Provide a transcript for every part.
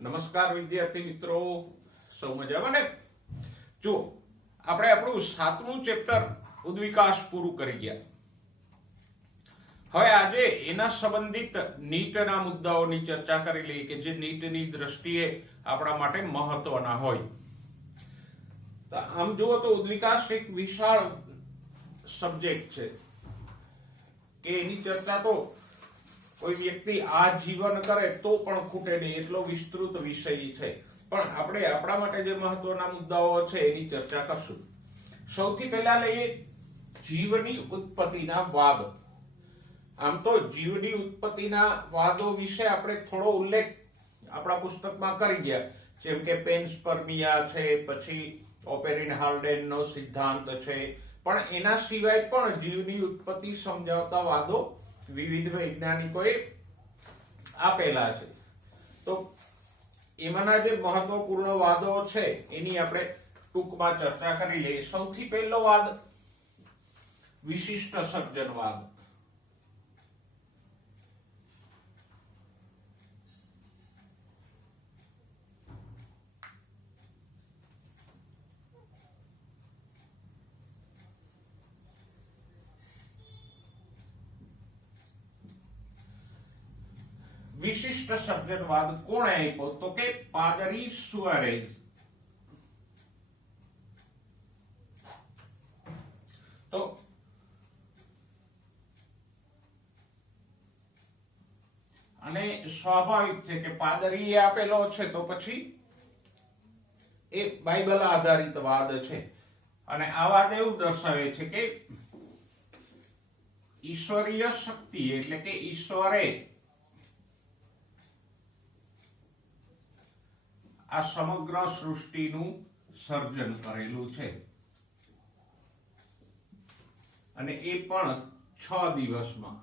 નમસ્કાર વિદ્યાર્થી મિત્રો, સૌ મજામાં ને? જો આપણે આપણું 7મું ચેપ્ટર ઉદ્વિકાસ પૂરું કરી ગયા. હવે આજે એના સંબંધિત નીટના મુદ્દાઓની ચર્ચા કરી લઈએ કે જે નીટની દ્રષ્ટિએ આપણા માટે મહત્વના હોય. આમ જુઓ તો ઉદ્વિકાસ એક વિશાળ સબ્જેક્ટ છે કે એની ચર્ચા તો કોઈ વ્યક્તિ આ જીવન કરે તો પણ ખૂટે નહીં, એટલો વિસ્તૃત વિષય છે. પણ આપણે આપણા માટે જે મહત્વના મુદ્દાઓ છે એની ચર્ચા કરશું. સૌથી પહેલા લઈએ જીવની ઉત્પત્તિના વાદ. આમ તો જીવની ઉત્પત્તિના વાદો વિશે આપણે થોડો ઉલ્લેખ આપણા પુસ્તકમાં કરી ગયા, જેમ કે પેન્સપર્મિયા છે, પછી ઓપેરિન હાર્ડેનનો સિદ્ધાંત છે. પણ એના સિવાય પણ જીવની ઉત્પત્તિ સમજાવતા વાદો વિવિધ વૈજ્ઞાનિકોએ આપેલા છે. તો એમાંના જે મહત્વપૂર્ણ વાદો છે એની આપણે ટૂંકમાં ચર્ચા કરી લઈએ. સૌથી પહેલો વાદ વિશિષ્ટ સર્જનવાદ. વિશિષ્ટ સર્જનવાદ કોણે આપ્યો? તો કે પાદરી સુઆરેઝ. તો અને સ્વાભાવિક છે કે પાદરીએ આપેલો છે તો પછી એ બાઇબલ આધારિત વાદ છે. અને આ વાદ એવું દર્શાવે છે કે ઈશ્વરીય શક્તિ એટલે કે ઈશ્વરે આ સમગ્ર સૃષ્ટિનું સર્જન કરેલું છે, અને એ પણ 6 દિવસમાં.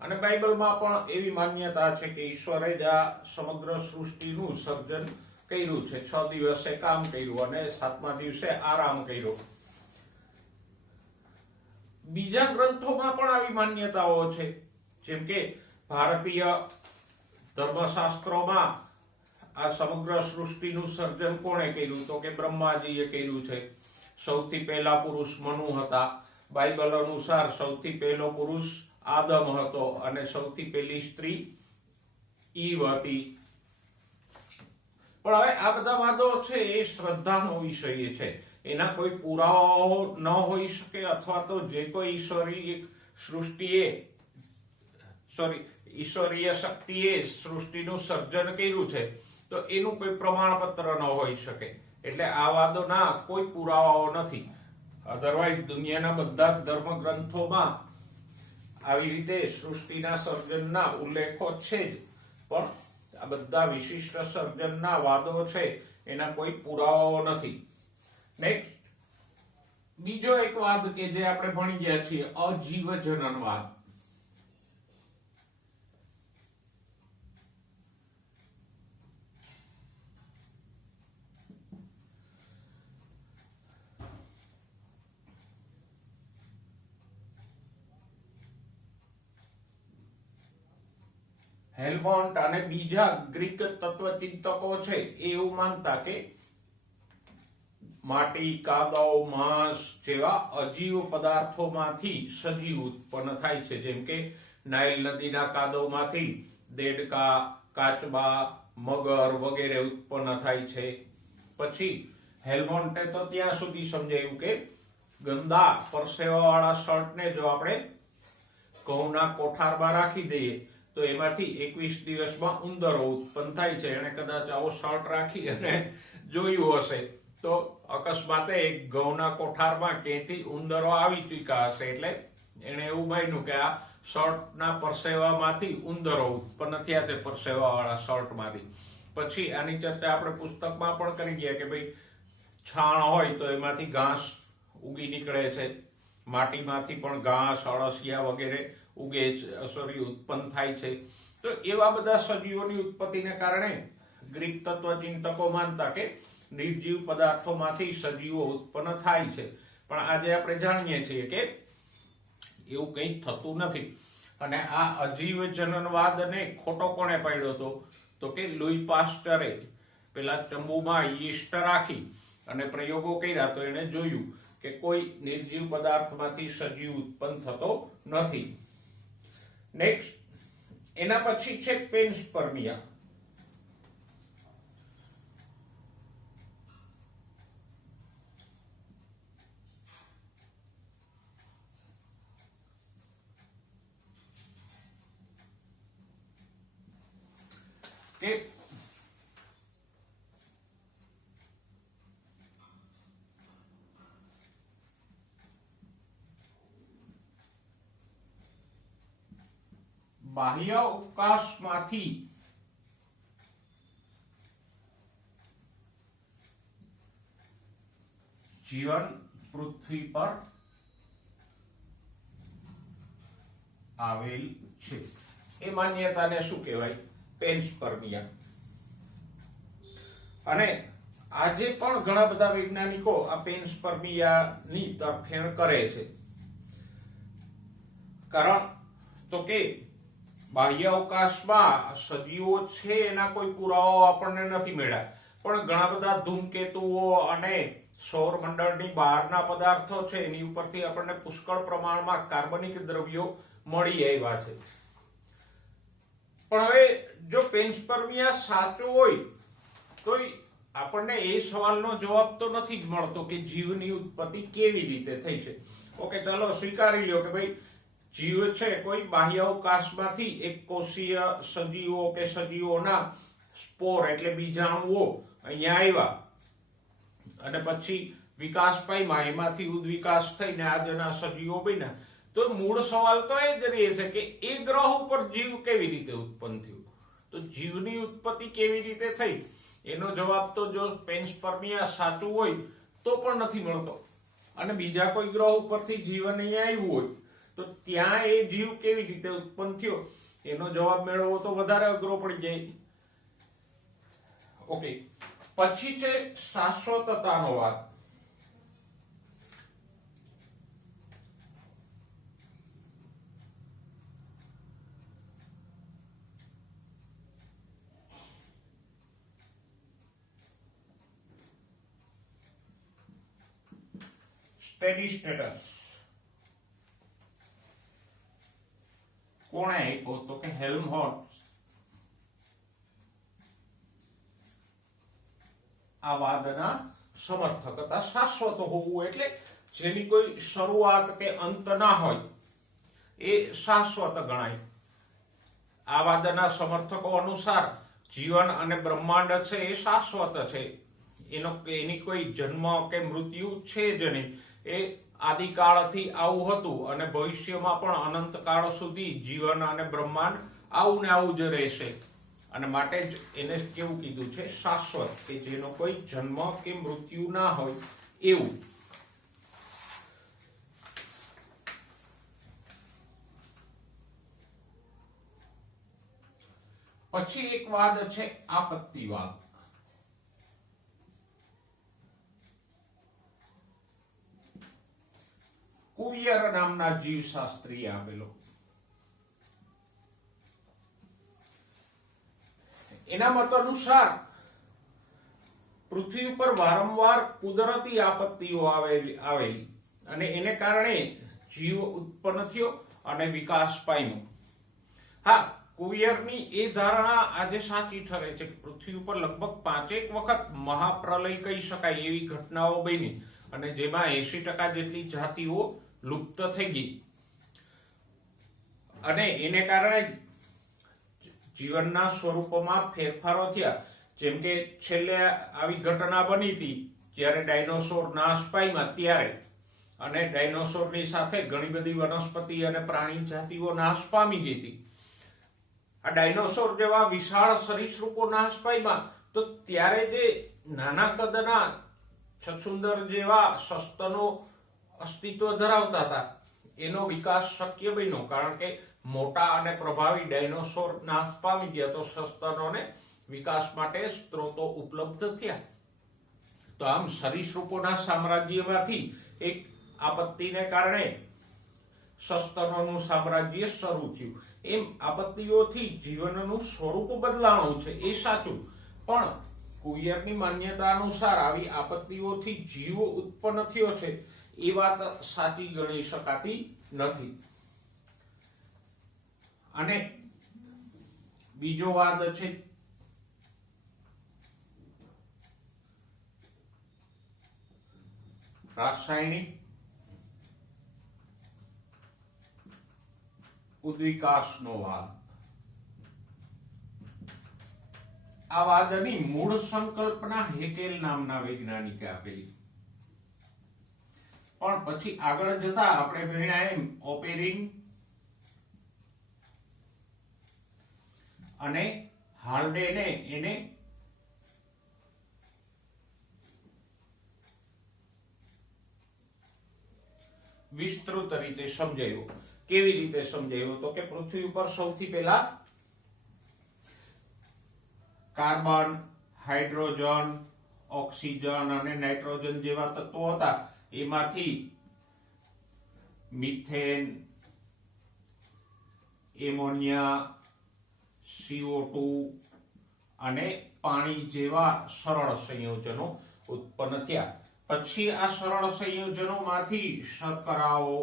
અને બાઇબલમાં પણ એવી માન્યતા છે કે ઈશ્વરે જ આ સમગ્ર સૃષ્ટિનું સર્જન કર્યું છે. 6 દિવસે કામ કર્યું અને 7મા દિવસે આરામ કર્યો. બીજા ગ્રંથોમાં પણ આવી માન્યતાઓ છે, જેમ કે ભારતીય ધર્મશાસ્ત્રોમાં આ સમગ્ર સૃષ્ટિનું સર્જન કોણે કર્યું? તો કે બ્રહ્માજીએ કર્યું છે. સૌથી પહેલા પુરુષ મનુ હતા. બાઇબલ અનુસાર સૌથી પહેલો પુરુષ આદમ હતો અને સૌથી પહેલી સ્ત્રી ઈવ હતી. પણ હવે આ બધા વાદો છે એ શ્રદ્ધાનો વિષય છે. એના કોઈ પુરાવાઓ ન હોઈ શકે, અથવા તો જે કોઈ ઈશ્વરીય શક્તિએ સૃષ્ટિનું સર્જન કર્યું છે તો એનું કોઈ પ્રમાણપત્ર ન હોઈ શકે. એટલે આ વાદોના કોઈ પુરાવાઓ નથી. અધરવાઇઝ દુનિયાના બધા જ ધર્મ ગ્રંથોમાં આવી રીતે સૃષ્ટિના સર્જનના ઉલ્લેખો છે જ, પણ આ બધા વિશિષ્ટ સર્જનના વાદો છે એના કોઈ પુરાવાઓ નથી. નેક્સ્ટ બીજો એક વાદ કે જે આપણે ભણી ગયા છીએ, અજીવજનનવાદ. હેલ્મોન્ટ અને બીજા ગ્રીક તત્વચિંતકો છે એ એવું માનતા કે માટી, કાદવ, માંસ જેવા અજીવ પદાર્થોમાંથી સજીવ ઉત્પન્ન થાય છે. જેમ કે નાઇલ નદીના કાદવમાંથી દેડકા, કાચબા, મગર વગેરે ઉત્પન્ન થાય છે. પછી હેલ્મોન્ટે તો ત્યાં સુધી સમજાયું કે ગંદા પરસેવાવાળા શર્ટને જો આપણે ઘઉંના કોઠારમાં રાખી દઈએ તો એમાંથી 21 દિવસમાં ઉંદરો ઉત્પન્ન થાય છે. એને કદાચ આવો શર્ટ રાખી અને જોયું હશે તો અકસ્માતે ઘઉંના કોઠારમાં ક્યાંથી ઉંદરો આવી ચૂક્યા હશે, એટલે એને એવું માન્યું કે આ શર્ટના પરસેવામાંથી ઉંદરો ઉત્પન્ન થયા છે, પરસેવાવાળા શર્ટમાંથી. પછી આની ચર્ચા આપણે પુસ્તકમાં પણ કરી ગયા કે ભાઈ છાણ હોય તો એમાંથી ઘાસ ઉગી નીકળે છે, માટીમાંથી પણ ઘાસ, અળસિયા વગેરે ઉગે છે, ઉત્પન્ન થાય છે. તો એવા બધા સજીવોની ઉત્પત્તિને કારણે ગ્રીક તત્વચિંતકો માનતા કે નિર્જીવ પદાર્થોમાંથી સજીવો ઉત્પન્ન થાય છે. પણ આજે આપણે જાણીએ છીએ કે એવું કંઈ થતું નથી. અને આ અજીવ જનનવાદને ખોટો કોણે પાડ્યો હતો? તો કે લુઈ પાસ્ટરે પેલા ચંબુમાં યીસ્ટ રાખી અને પ્રયોગો કર્યા તો એને જોયું કે કોઈ નિર્જીવ પદાર્થમાંથી સજીવ ઉત્પન્ન થતો નથી. નેક્સ્ટ, એના પછી છે પેન્સપર્મિયા. કે બાહ્ય અવકાશમાંથી જીવન પૃથ્વી પર આવેલ છે. એ માન્યતાને શું કહેવાય? પેન્સપર્મિયા. અને આજે પણ ઘણા બધા વૈજ્ઞાનિકો આ પેન્સપર્મિયાની તરફેણ કરે છે. કારણ તો કે બાહ્ય અવકાશમાં સજીવો છે એના કોઈ પુરાવાઓ આપણને નથી મળ્યા, પણ ઘણા બધા ધૂમકેતુઓ અને સૌરમંડળની બહારના પદાર્થો છે એની ઉપરથી આપણને પુષ્કળ પ્રમાણમાં કાર્બનિક દ્રવ્યો મળી આવ્યા છે. પણ હવે જો પેન્સપર્મિયા સાચું હોય તો આપણને એ સવાલનો જવાબ તો નથી મળતો કે જીવની ઉત્પત્તિ કેવી રીતે થઈ છે. ઓકે, ચાલો સ્વીકારી લ્યો કે ભાઈ જીવ છે કોઈ બાહ્ય અવકાશમાંથી એક કોષીય સજીવો કે સજીવોના સ્પોર એટલે બીજાણુઓ અહીંયા આવ્યા અને પછી વિકાસ પામ્યા, એમાંથી ઉદ્વિકાસ થઈને આજના સજીવો બન્યા. તો મૂળ સવાલ તો એ જ રહે છે કે એ ગ્રહ ઉપર જીવ કેવી રીતે ઉત્પન્ન થયું? તો જીવની ઉત્પત્તિ કેવી રીતે થઈ એનો જવાબ તો જો પેન્સપર્મિયા સાચું હોય તો પણ નથી મળતો. અને બીજા કોઈ ગ્રહ ઉપરથી જીવન અહીંયા આવ્યું હોય તો ત્યાં એ જીવ કેવી રીતે ઉત્પન્ન થયો એનો જવાબ મેળવવો તો વધારે અઘરો પડી જાય. ઓકે, પછી છે શાશ્વતતાનો વાત. સ્ટેડી સ્ટેટસ કોણે આપ્યો? તો કે હેલ્મહોલ્ટ્ઝ. આ વાદના સમર્થક હતા. શાશ્વત હોવું એટલે જેની કોઈ શરૂઆત કે અંત ના હોય એ શાશ્વત ગણાય. આ વાદના સમર્થકો અનુસાર જીવન અને બ્રહ્માંડ છે એ શાશ્વત છે. એની કોઈ જન્મ કે મૃત્યુ છે જ નહીં. એ આદિકાળથી આવું હતું અને ભવિષ્યમાં પણ અનંત કાળ સુધી જીવન અને બ્રહ્માંડ આવું ને આવું જ રહેશે. અને માટે જ એને કેવું કીધું છે? શાશ્વત, કે જેનો કોઈ જન્મ કે મૃત્યુ ના હોય એવું. પછી એક વાદ છે આપત્તિવાદ. કુવિયર નામના જીવશાસ્ત્રીએ આપેલો. એના મત અનુસાર પૃથ્વી ઉપર વારંવાર કુદરતી આપત્તિઓ આવેલી અને એને કારણે જીવ ઉત્પન્ન થયો અને વિકાસ પામ્યો. હા, કુવિયરની એ ધારણા આજે સાચી ઠરે છે. પૃથ્વી ઉપર લગભગ 5 વખત મહાપ્રલય કહી શકાય એવી ઘટનાઓ બની અને જેમાં 80% જેટલી જાતિઓ લુપ્ત થઈ ગઈ અને એને કારણે જીવનના સ્વરૂપમાં ફેરફારો થયા. જેમ કે છેલ્લે આવી ઘટના બની હતી જ્યારે ડાયનોસોર નાશ પામ્યા ત્યારે, અને ડાયનોસોરની સાથે ઘણી બધી વનસ્પતિ અને પ્રાણી જાતિઓ નાશ પામી ગઈ હતી. આ ડાયનોસોર જેવા વિશાળ સરીસૃપો નાશ પામ્યા તો ત્યારે જે નાના કદના છછુંદર જેવા સસ્તનો અસ્તિત્વ ધરાવતા હતા એનો વિકાસ શક્ય બન્યો, કારણ કે મોટા અને પ્રભાવી ડાયનોસોર નાશ પામી ગયા તો સસ્તનોને વિકાસ માટે સ્ત્રોતો ઉપલબ્ધ થયા. તો આમ સરીસૃપોના સામ્રાજ્યમાંથી એક આપત્તિને કારણે સસ્તનોનું સામ્રાજ્ય શરૂ થયું. એમ આપત્તિઓથી જીવનનું સ્વરૂપ બદલાણું છે એ સાચું, પણ કુયરની માન્યતા અનુસાર આવી આપત્તિઓથી જીવ ઉત્પન્ન થયો છે એ વાત સાચી ગણી શકાતી નથી. અને બીજો વાદ છે રાસાયણિક ઉદ્વિકાસનો વાદ. આ વાદની મૂળ સંકલ્પના હેકેલ નામના વૈજ્ઞાનિકે આપેલી, પણ પછી આગળ જતા આપણે ભણ્યા એમ ઓપેરિન અને હાલ્ડેને એને વિસ્તૃત રીતે સમજાયું. કેવી રીતે સમજાયું? તો કે પૃથ્વી ઉપર સૌથી પહેલા કાર્બન, હાઇડ્રોજન, ઓક્સિજન અને નાઇટ્રોજન જેવા તત્વો હતા. એમાંથી મિથેન, એમોનિયા, CO2 અને પાણી જેવા સરળ સંયોજનો ઉત્પન્ન થયા. પછી આ સરળ સંયોજનોમાંથી શર્કરાઓ,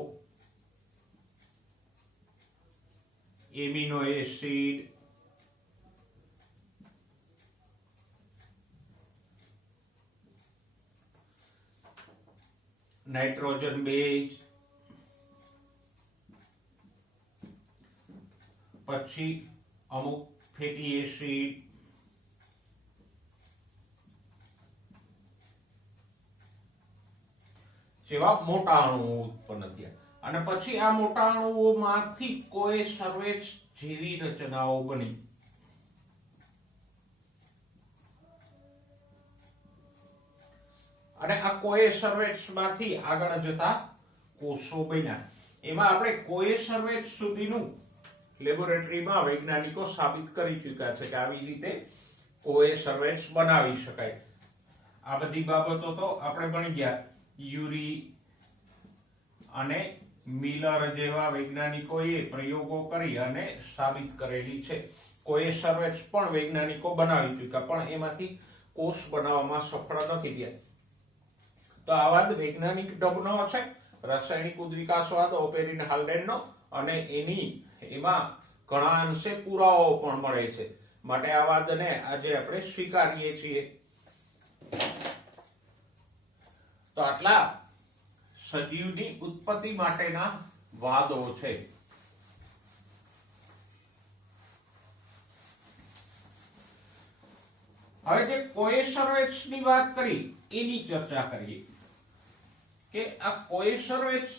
એમિનો એસિડ, નાઇટ્રોજન બેઝ, પછી અમુક ફેટી એસિડ, જેવા મોટા અણુઓ ઉત્પન્ન થયા. અને પછી આ મોટા અણુઓમાંથી કોઈ સર્વેક્ષ જેવી રચનાઓ બની. અને આ કોઈ સર્વેક્ષમાંથી આગળ જતા કોષો બન્યા. એમાં આપણે કોઈ સર્વેક્ષ સુધીનું લેબોરેટરીમાં વૈજ્ઞાનિકો સાબિત કરી ચૂક્યા છે કે આવી રીતે કોઈ સર્વેક્ષ બનાવી શકાય. આ બધી બાબતો તો આપણે ભણી ગયા. યુરી અને મિલર જેવા વૈજ્ઞાનિકોએ પ્રયોગો કરી અને સાબિત કરેલી છે. કોઈ સર્વેક્ષ પણ વૈજ્ઞાનિકો બનાવી ચૂક્યા, પણ એમાંથી કોષ બનાવવામાં સફળ નથી ગયા. તો આ વાદ વૈજ્ઞાનિક ઢબનો છે, રાસાયણિક ઉદ્વિકાસવાદ ઓપેરિન હાલ્ડેનનો, અને એમાં ઘણા અંશે પુરાવાઓ પણ મળે છે. માટે આ વાદને આજે આપણે સ્વીકારીએ છીએ. તો આટલા સજીવની ઉત્પત્તિ માટેના વાદો છે. હવે જે કોઈ સર્વેક્ષની વાત કરી એની ચર્ચા કરીએ કે આ કોઈ સર્વેક્ષ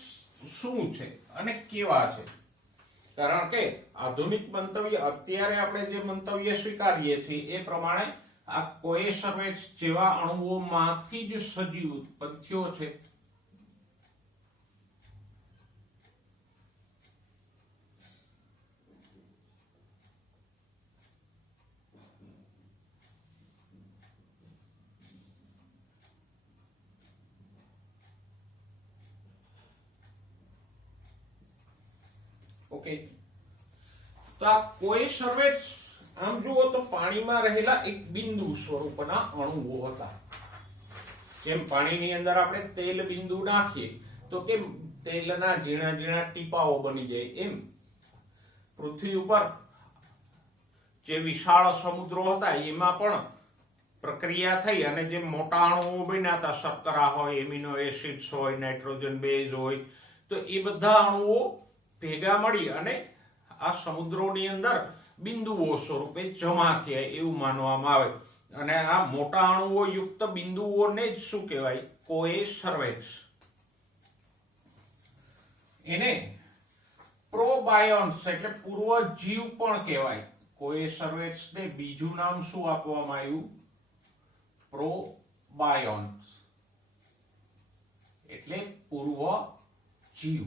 શું છે અને કેવા છે. કારણ કે આધુનિક મંતવ્ય, અત્યારે આપણે જે મંતવ્ય સ્વીકારીએ છીએ એ પ્રમાણે આ કોઈ સર્વેક્ષ જેવા અણુઓમાંથી જ સજીવ ઉત્પન્ન થયો છે. ઓકે, તો આ કોઈ સર્વેક્ષ આમ જુઓ તો પાણીમાં રહેલા એક બિંદુ સ્વરૂપના અણુઓ હતા. જેમ પાણીની અંદર આપણે તેલ બિંદુ નાખીએ તો કેમ તેલના ઝીણા ઝીણા ટીપાઓ બની જાય, એમ પૃથ્વી ઉપર જે વિશાળ સમુદ્રો હતા એમાં પણ પ્રક્રિયા થઈ અને જે મોટા અણુઓ બન્યા હતા, શર્કરા હોય, એમિનો એસિડ્સ હોય, નાઇટ્રોજન બેઝ હોય, તો એ બધા અણુઓ ભેગા મળી અને આ સમુદ્રોની અંદર બિંદુઓ સ્વરૂપે જમા થયા એવું માનવામાં આવે. અને આ મોટા અણુઓ યુક્ત બિંદુઓને જ શું કહેવાય? કોઈ સર્વેક્ષ. એને પ્રોબાયોન્ટ્સ એટલે પૂર્વજીવ પણ કહેવાય. કોઈ સર્વેક્ષને બીજું નામ શું આપવામાં આવ્યું? પ્રોબાયોન્ટ્સ. એટલે પૂર્વ જીવ.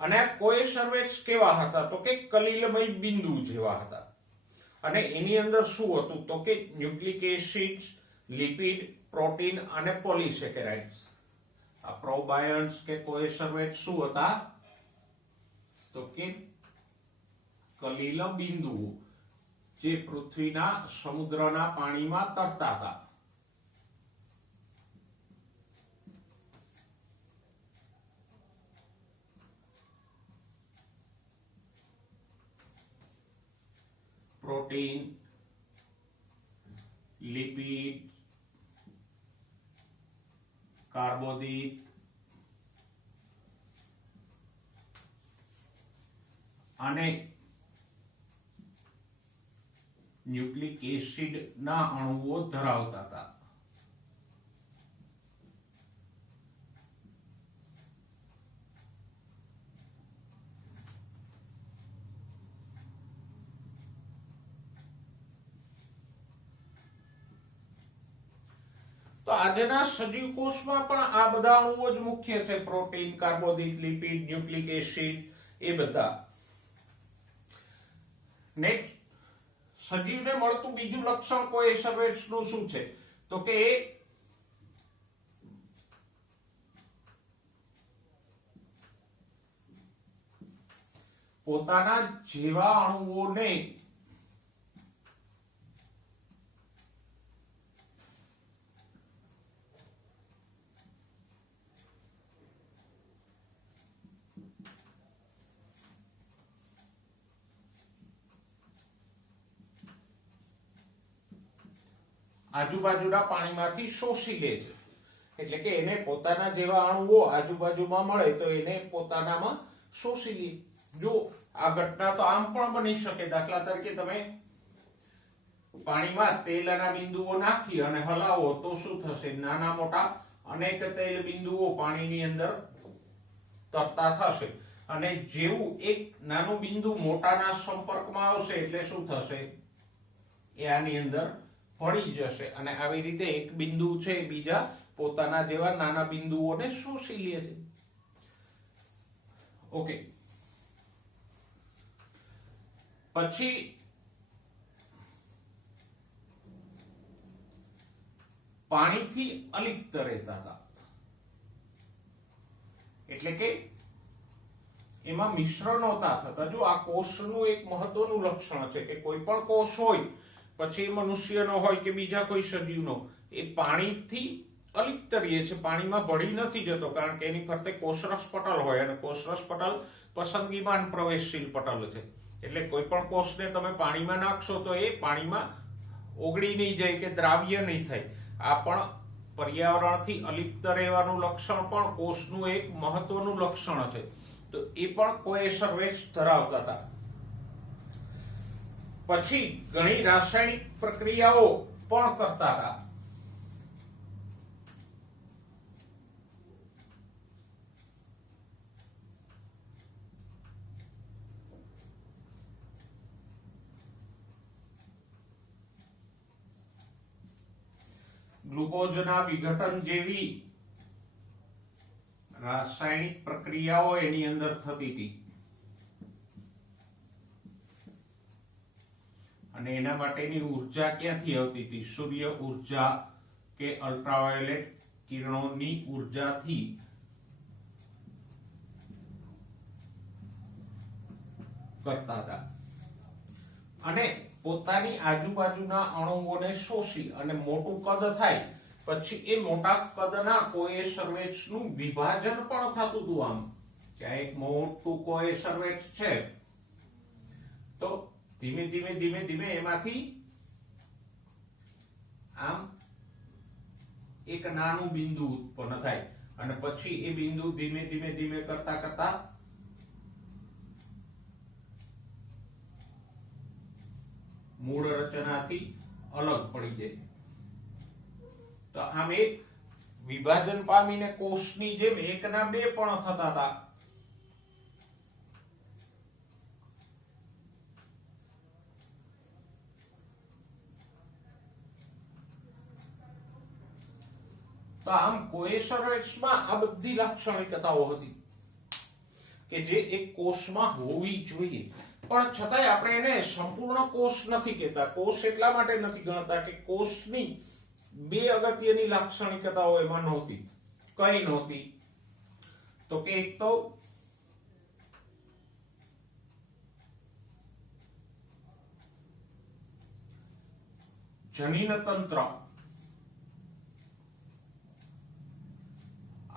અને કોઈ સર્વેક્ષ કેવા હતા તો કે કલિલમય બિંદુ જેવા હતા. અને એની અંદર શું હતું તો કે ન્યુક્લિક એસિડ્સ, લિપિડ, પ્રોટીન અને પોલિસેકેરાઇડ્સ. આ પ્રોબાયોન્ટ્સ કે કોએસર્વેટ્સ શું હતા તો કે કલિલ બિંદુઓ જે પૃથ્વીના સમુદ્રના પાણીમાં તરતા હતા. પ્રોટીન, લિપિડ, કાર્બોદિત અને ન્યુક્લિક એસિડ ના અણુઓ ધરાવતા હતા. તો આજના સજીવ કોષમાં પણ આ બધા અણુઓ જ મુખ્ય છે. પ્રોટીન, કાર્બોદિત, લિપિડ, ન્યુક્લિક એસિડ એ બધા. નેક્સ્ટ, સજીવને મળતું બીજું લક્ષણ કોએસર્વેટ્સનું શું છે તો કે પોતાના જેવા અણુઓને આજુબાજુના પાણીમાંથી શોષી લે છે. એટલે કે એને પોતાના જેવા અણુઓ આજુબાજુમાં મળે તો એને પોતાનામાં શોષી લે. જો આ ઘટના તો આમ પણ બની શકે. દાખલા તરીકે તમે પાણીમાં તેલના બિંદુઓ નાખી અને હલાવો તો શું થશે? નાના મોટા અનેક તેલ બિંદુઓ પાણીની અંદર તરતા થશે. અને જેવું એક નાનું બિંદુ મોટાના સંપર્કમાં આવશે એટલે શું થશે? એ આની અંદર ભળી જશે. અને આવી રીતે એક બિંદુ છે બીજા પોતાના જેવા નાના બિંદુઓને શોષી લે છે. ઓકે, પછી પાણીથી અલિપ્ત રહેતા હતા. એટલે કે એમાં મિશ્ર નહોતા થતા. જો આ કોષનું એક મહત્વનું લક્ષણ છે કે કોઈ પણ કોષ હોય, પછી મનુષ્યનો હોય કે બીજા કોઈ સજીવનો, એ પાણીથી અલિપ્ત રહે છે, પાણીમાં ભળી નથી જતો. કારણ કે એની ફરતે કોષરસ પટલ હોય અને કોષરસ પટલ પસંદગીમાન પ્રવેશશીલ પટલ છે. એટલે કોઈ પણ કોષને તમે પાણીમાં નાખશો તો એ પાણીમાં ઓગળી નહીં જાય કે દ્રાવ્ય નહીં થાય. આ પણ પર્યાવરણથી અલિપ્ત રહેવાનું લક્ષણ પણ કોષનું એક મહત્વનું લક્ષણ છે. તો એ પણ કોએસર્વેટ્સ ધરાવતા હતા. પછી ઘણી રાસાયણિક પ્રક્રિયાઓ પણ કરતા હતા. ગ્લુકોઝના વિઘટન જેવી રાસાયણિક પ્રક્રિયાઓ એની અંદર થતી હતી. અને એના માટેની ઉર્જા ક્યાંથી આવતી હતી? સૂર્ય ઉર્જા કે અલ્ટ્રાવાયોલેટ કિરણોની ઉર્જાથી કરતા હતા. અને પોતાની આજુબાજુના અણુઓને શોષી અને મોટું કદ થાય પછી એ મોટા કદના કોએસર્વેટ્સનું વિભાજન પણ થતું હતું. આમ કે એક મોટું કોએસર્વેટ્સ છે તો ધીમે ધીમે ધીમે ધીમે એમાંથી આમ એક નાનું બિંદુ ઉત્પન્ન થાય અને પછી એ બિંદુ ધીમે ધીમે ધીમે કરતા કરતા મૂળ રચનાથી અલગ પડી જાય. તો આમ એક વિભાજન પામીને કોષની જેમ એકના બે પણ થતા હતા. તો આમ કોએસરવેટ્સમાં આ બધી લાક્ષણિકતાઓ હતી કે જે એક કોષમાં હોવી જોઈએ, પણ છતાંય આપણે એને સંપૂર્ણ કોષ નથી કહેતા. કોષ એટલા માટે નથી ગણતા કે કોષની બે અગત્યની લાક્ષણિકતાઓ એમાં નહોતી. કઈ નહોતી? તો કે એક તો જનીન તંત્ર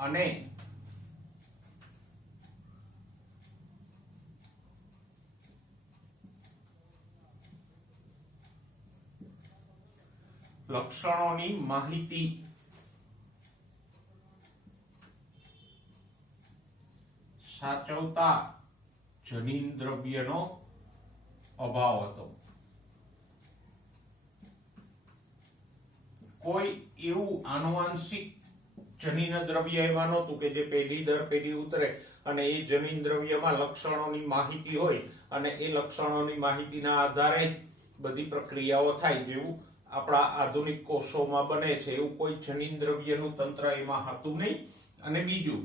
અને લક્ષણોની માહિતી સાચવતા જનીન દ્રવ્યનો અભાવ હતો. કોઈ એવું આનુવંશિક જનીન દ્રવ્ય એમાં નહોતું કે જે પેઢી દર પેઢી ઉતરે અને એ જનીન દ્રવ્યમાં લક્ષણોની માહિતી હોય અને એ લક્ષણોની માહિતીના આધારે બધી પ્રક્રિયાઓ થાય, જેવું આપણા આધુનિક કોષોમાં બને છે. એવું કોઈ જનીન દ્રવ્યનું તંત્ર એમાં હતું નહીં. અને બીજું,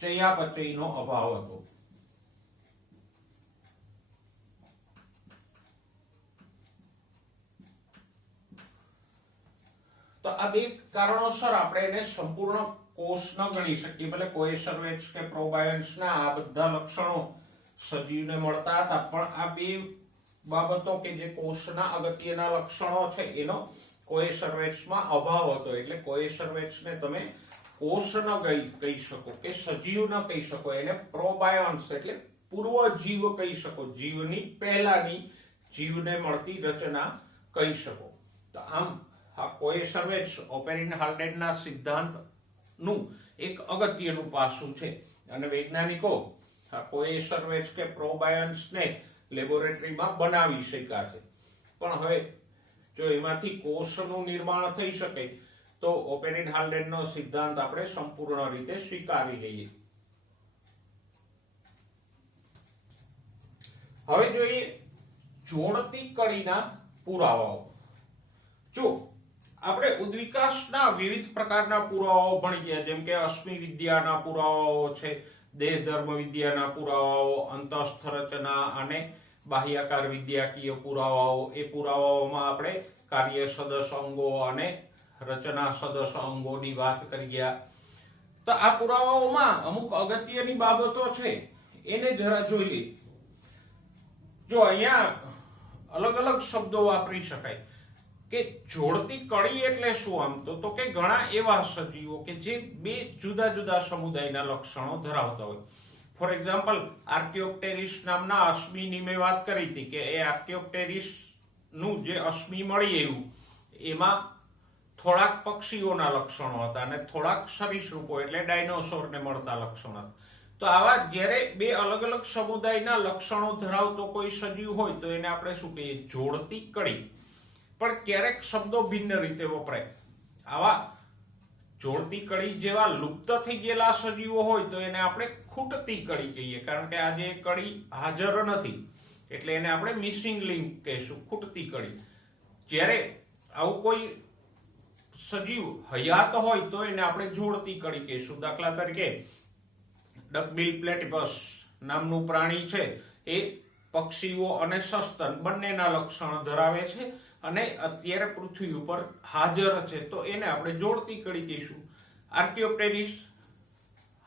ચયાપચયનો અભાવ હતો. તો આ બે કારણોસર આપણે એને સંપૂર્ણ કોષ ન ગણી શકીએ. ભલે કોએસરવેટ્સ કે પ્રોબાયોન્ટ્સના આ બધા લક્ષણો સજીવને મળતા હતા, પણ આ બે બાબતો કે જે કોષના અગત્યના લક્ષણો છે એનો કોએસરવેટ્સમાં અભાવ હતો. એટલે કોએસરવેટ્સને તમે કોષ ન કહી શકો કે સજીવ ન કહી શકો, એને પ્રોબાયોન્ટ્સ એટલે પૂર્વ જીવ કહી શકો, જીવની પહેલાની જીવને મળતી રચના કહી શકો. તો આમ આ કોએસરવેટ્સ ઓપેરિન હાલ્ડેનના સિદ્ધાંતનું એક અગત્યનું પાસું છે. અને વૈજ્ઞાનિકો આ કોએસરવેટ્સ કે પ્રોબાયોન્ટ્સને લેબોરેટરીમાં બનાવી શક્યા છે. પણ હવે જો એમાંથી કોષનું નિર્માણ થઈ શકે તો ઓપેરિન હાલ્ડેનનો સિદ્ધાંત આપણે સંપૂર્ણ રીતે સ્વીકારી લઈએ. હવે જોઈએ જોડતી કડીના પુરાવાઓ. જો આપણે ઉદ્વિકાસના વિવિધ પ્રકારના પુરાવાઓ ભણી ગયા, જેમ કે અશ્મિ વિદ્યાના પુરાવાઓ છે, દેહ ધર્મ વિદ્યાના પુરાવાઓ, અંતઃસ્થ રચના અને બાહ્યાકાર વિદ્યાકીય પુરાવાઓ. એ પુરાવાઓમાં આપણે કાર્ય સદસ અંગો અને રચના સદસ અંગોની વાત કરી ગયા. તો આ પુરાવાઓમાં અમુક અગત્યની બાબતો છે, એને જરા જોઈ લઈએ. જો અહીંયા અલગ અલગ શબ્દો વાપરી શકાય કે જોડતી કડી એટલે શું? આમ તો કે ઘણા એવા સજીવો કે જે બે જુદા જુદા સમુદાયના લક્ષણો ધરાવતા હોય. ફોર એક્ઝામ્પલ, આર્કિયોપ્ટેરિસ નામના અશ્મિની મેં વાત કરી હતી કે એ આર્કિયોપ્ટેરિસ નું જે અશ્મિ મળી એવું એમાં થોડાક પક્ષીઓના લક્ષણો હતા અને થોડાક સરીસૃપો એટલે ડાયનોસોરને મળતા લક્ષણો હતા. તો આવા જ્યારે બે અલગ અલગ સમુદાયના લક્ષણો ધરાવતો કોઈ સજીવ હોય તો એને આપણે શું કહીએ? જોડતી કડી. પણ ક્યારેક શબ્દો ભિન્ન રીતે વપરાય. આવા જોડતી કડી જેવા લુપ્ત થઈ ગયેલા સજીવો હોય તો એને આપણે ખૂટતી કડી કહીએ, કારણ કે આજે એ કડી હાજર નથી એટલે એને આપણે મિસિંગ લિંક કહીશું, ખૂટતી કડી. જ્યારે આવું કોઈ સજીવ હયાત હોય તો એને આપણે જોડતી કડી કહીશું. દાખલા તરીકે ડકબિલ પ્લેટિપસ નામનું પ્રાણી છે, એ પક્ષીઓ અને સસ્તન બંનેના લક્ષણ ધરાવે છે અને અત્યારે પૃથ્વી ઉપર હાજર છે, તો એને આપણે જોડતી કડી કહીશું. આર્કિયોપ્ટેરિસ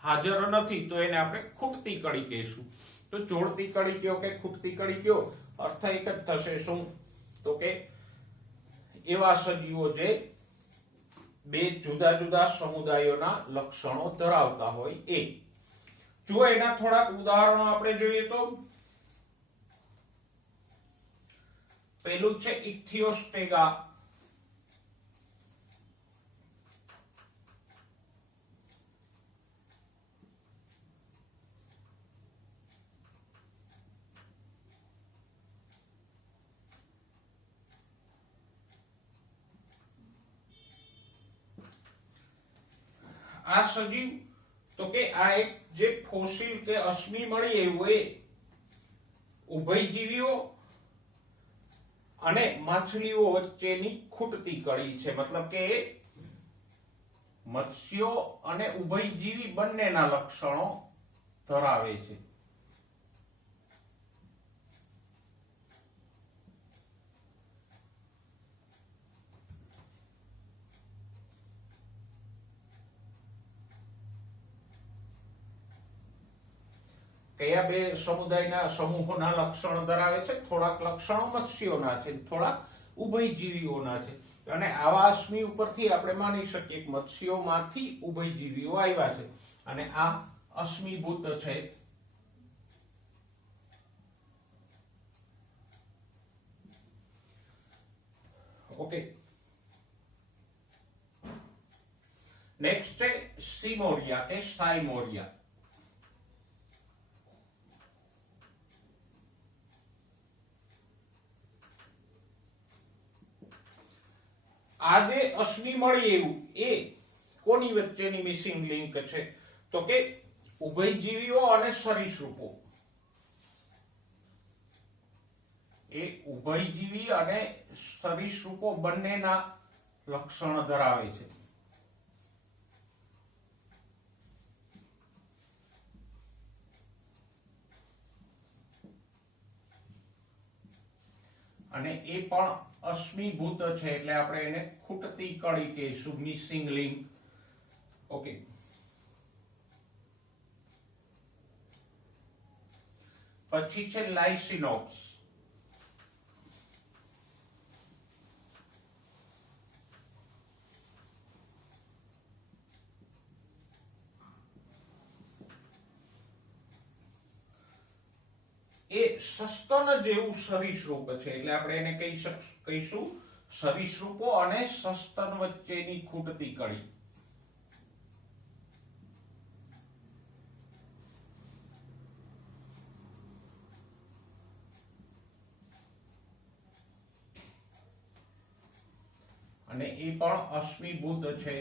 હાજર નથી તો એને આપણે ખૂટતી કડી કહીશું. તો જોડતી કડી કયો કે ખૂટતી કડી કયો, અર્થ એક જ થશે. શું? તો કે એવા સજીવો જે બે જુદા જુદા સમુદાયોના લક્ષણો ધરાવતા હોય એ. જો એના થોડાક ઉદાહરણો આપણે જોઈએ તો પહેલું છે ઇથિયોસ્ટેગા. આ સજીવ તો કે આ એક જે ફોસિલ કે અશ્મિ મળી એવું એ ઉભયજીવીઓ અને માછલીઓ વચ્ચેની ખૂટતી કડી છે. મતલબ કે મત્સ્યો અને ઉભયજીવી બંનેના લક્ષણો ધરાવે છે. કયા બે સમુદાયના સમૂહોના લક્ષણો ધરાવે છે? થોડાક લક્ષણો મત્સ્યોના છે, થોડાક ઉભયજીવીઓના છે. અને આવા અશ્મિ ઉપરથી આપણે માની શકીએ કે મત્સ્યોમાંથી ઉભયજીવીઓ આવ્યા છે અને આ અશ્મિભૂત છે. ઓકે, નેક્સ્ટ છે સીમોરિયા કે સાયમોરિયા. આ જે અશ્મિ મળી એવું એ કોની વચ્ચેની મિસિંગ લિંક છે? તો કે ઉભયજીવીઓ અને સરીસૃપો. એ ઉભયજીવી અને સરીસૃપો બંનેના લક્ષણ ધરાવે છે. અને એ પણ અશ્મિભૂત છે એટલે આપણે એને ખૂટતી કડી કહીશું, મિસિંગ લિંક. ઓકે, પછી છે લાઇસિનોપ્સ. એ સસ્તન જેવું સરીસૃપ છે એટલે આપણે એને કહીશું સરીસૃપો અને સસ્તન વચ્ચેની ખૂટતી કડી. અને એ પણ અશ્મિભૂત છે.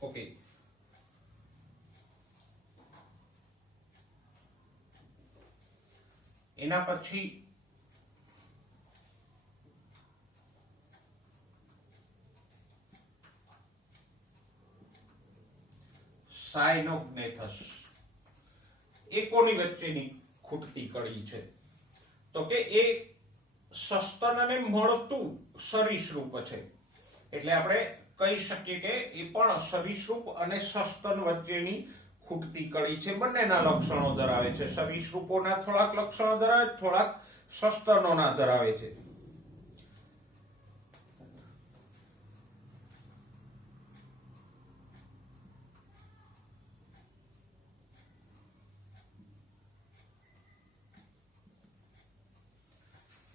ઓકે, એના પછી સાયનોગ્નેથસ. એ કોની વચ્ચેની ખૂટતી કડી છે? તો કે એ સસ્તનને મળતું સરીસૃપ છે એટલે આપણે કહી શકીએ કે એ પણ સરીસૃપ અને સસ્તન વચ્ચેની ખૂટતી કડી છે. બંનેના લક્ષણો ધરાવે છે. સરીસૃપોના થોડાક લક્ષણો ધરાવે, થોડાક સસ્તનોના ધરાવે છે.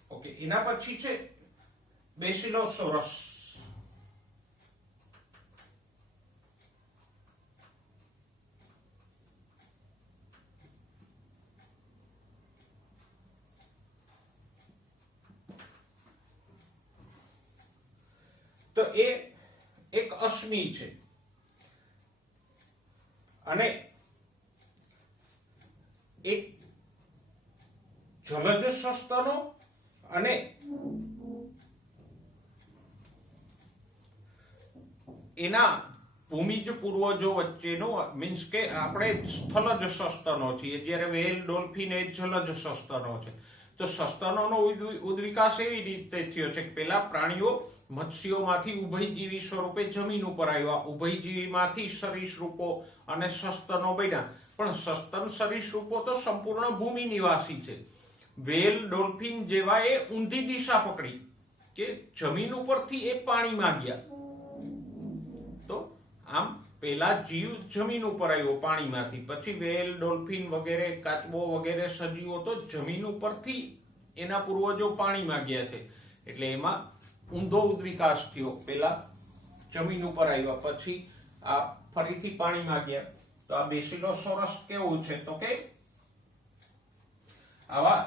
ઓકે, એના પછી છે બેસિલોસોરસ. તો એ એક અશ્મિ છે અને એક જલજ સસ્તનો અને એના ભૂમિજ પૂર્વજો વચ્ચેનો, મીન્સ કે આપણે સ્થલજ સસ્તનો છીએ, જ્યારે વેલ, ડોલ્ફિન એ જલજ સસ્તનો છે. તો સસ્તનોનો ઉદ્વિકાસ એવી રીતે થયો છે કે પેલા પ્રાણીઓ મત્સ્યોમાંથી ઉભયજીવી સ્વરૂપે જમીન ઉપર આવ્યા, ઉભયજીવીમાંથી સરીસૃપો અને સસ્તનો બન્યા. પણ સસ્તન સરીસૃપો તો સંપૂર્ણ ભૂમિ નિવાસી છે. વેલ, ડોલ્ફિન જેવા એ ઊંધી દિશા પકડી કે જમીન ઉપરથી એ પાણીમાં ગયા. તો આમ પેલા જીવ જમીન ઉપર આવ્યો પાણીમાંથી, પછી વેલ, ડોલ્ફિન વગેરે, કાચબો વગેરે સજીવો તો જમીન ઉપરથી એના પૂર્વજો પાણીમાં ગયા છે. એટલે એમાં ઊંધો ઉદ્વિકાસ થયો. પેલા જમીન ઉપર આવ્યા, પછી આ ફરીથી પાણીમાં ગયા. તો આ બેસિલોસોરસ કેવું છે? તો કે આવા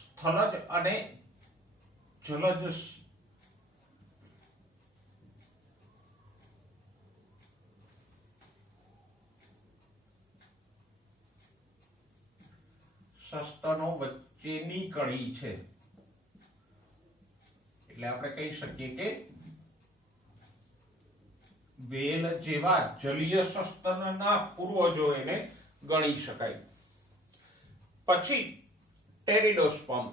સ્થલજ અને જલજ સસ્તનો વચ્ચેની કડી છે. એટલે આપણે કહી શકીએ કે વેલ જેવા જલીય સસ્તનના પૂર્વજો એને ગણી શકાય. પછી ટેરિડોસ્પર્મ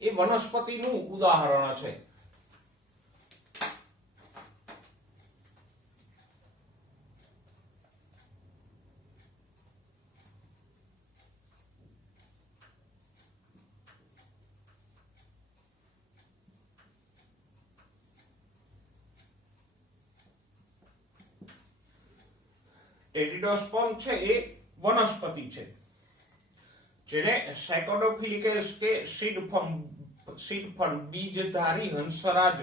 એ વનસ્પતિનું ઉદાહરણ છે. ટેરિડોસ્પર્મ છે એ વનસ્પતિ છે જેને સાયકોડોફિલિકેલ્સ કે સીડ બીજધારી હંસરાજ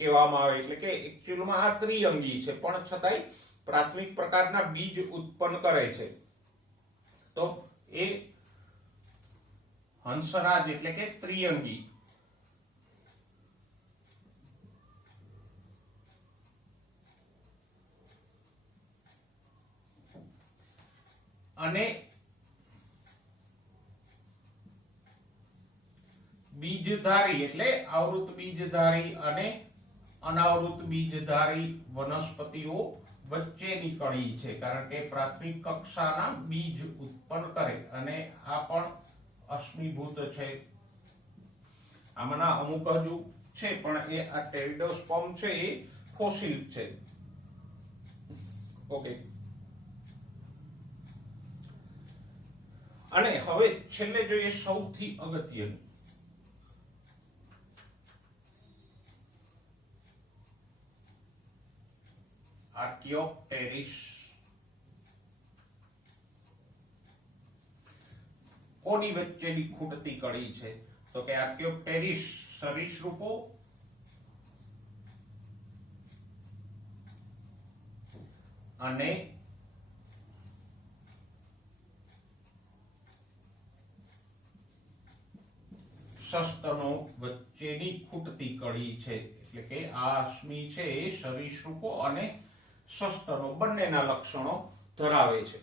કહેવામાં આવે. એટલે કે એકચ્યુઅલમાં આ ત્રિઅંગી છે પણ છતાંય પ્રાથમિક પ્રકારના બીજ ઉત્પન્ન કરે છે. તો એ હંસરાજ એટલે કે ત્રિઅંગી. અને બીજધારી એટલે આવૃત બીજધારી અને અનાવૃત બીજધારી વનસ્પતિઓ વચ્ચેની કડી છે, કારણ કે પ્રાથમિક કક્ષાના બીજ ઉત્પન્ન કરે અને આ પણ અશ્મિભૂત છે. આમાંના અમુક હજુ છે પણ એ આ ટેરિડોસ્પર્મ છે એ ફોસિલ છે. ઓકે. અને હવે છેલ્લે જોઈએ સૌથી અગત્યનું આર્કિયોપ્ટેરિસ. કોની વચ્ચેની ખૂટતી કડી છે? તો કે આર્કિયોપ્ટેરિસ સરીસૃપો અને સસ્તનો વચ્ચેની ખૂટતી કડી છે. એટલે કે આ અશ્મિ છે એ સરીસૃપો અને સસ્તનો બંનેના લક્ષણો ધરાવે છે.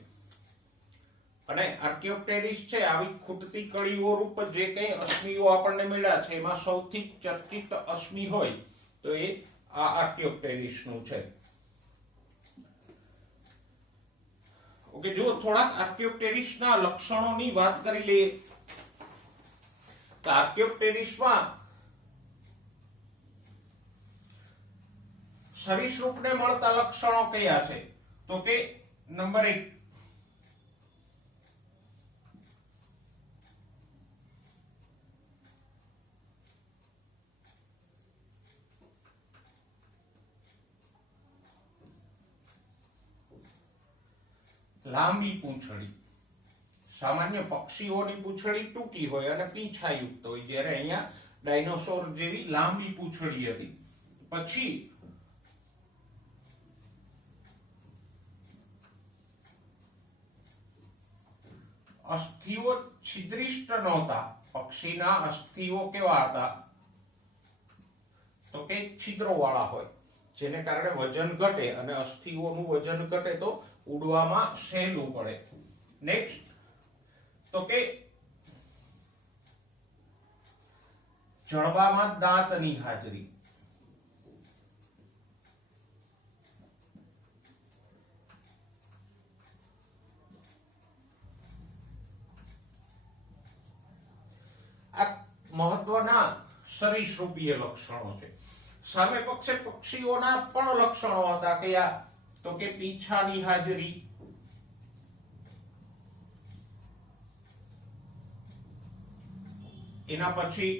અને આર્કિયોપ્ટેરિસ છે આવી ખૂટતી કડીઓ રૂપ જે કઈ અશ્મિઓ આપણને મળ્યા છે એમાં સૌથી ચર્ચિત અશ્મિ હોય તો એ આ આર્કિયોપ્ટેરિસનું છે. ઓકે, જો થોડાક આર્કિયોપ્ટેરિસના લક્ષણોની વાત કરી લઈએ તો આર્કિયોપ્ટેરિસમાં સરીસૃપને મળતા લક્ષણો કયા છે? તો કે નંબર 1 લાંબી પૂંછડી. સામાન્ય પક્ષીઓની પૂંછડી ટૂંકી હોય અને પીંછાયુક્ત હોય, જ્યારે અહીંયા ડાયનોસોર જેવી લાંબી પૂંછડી હતી. પછી અસ્થિઓ છિદ્રિષ્ટ નહોતા. પક્ષીના અસ્થિઓ કેવા હતા? તો કે છિદ્રો વાળા હોય, જેને કારણે વજન ઘટે અને અસ્થિઓનું વજન ઘટે તો ઉડવામાં સહેલું પડે. નેક્સ્ટ તો કે જડબામાં દાંતની હાજરી. આ મહત્વના સરીસૃપીય લક્ષણો છે. સામે પક્ષે પક્ષીઓના પણ લક્ષણો હતા કયા? તો કે પીંછાની હાજરી, એના પછી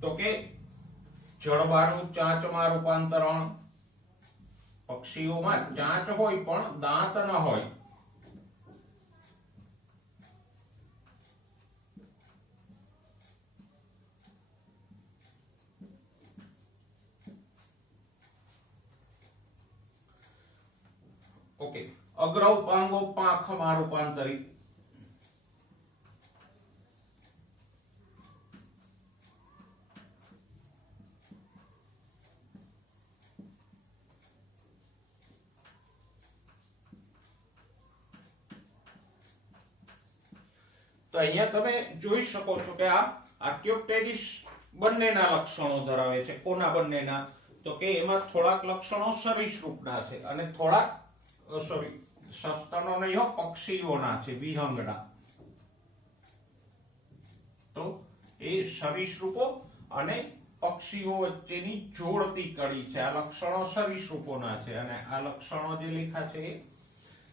તો કે જડબાનું ચાંચમાં રૂપાંતરણ. પક્ષીઓમાં ચાંચ હોય પણ દાંત ન હોય. ઓકે, અગ્રઉપાંગો પાંખમાં રૂપાંતરિત. તો અહીંયા તમે જોઈ શકો છો કે આ આર્કિયોપ્ટેરિસ બંનેના લક્ષણો ધરાવે છે. કોના બંનેના? તો કે એમાં થોડાક લક્ષણો સરીસૃપના છે અને થોડાક સસ્તનો નહીં હો, પક્ષીઓના છે, વિહંગના. તો એ સરીસૃપો અને પક્ષીઓ વચ્ચેની જોડતી કડી છે. આ લક્ષણો સરીસૃપોના છે અને આ લક્ષણો જે લેખા છે એ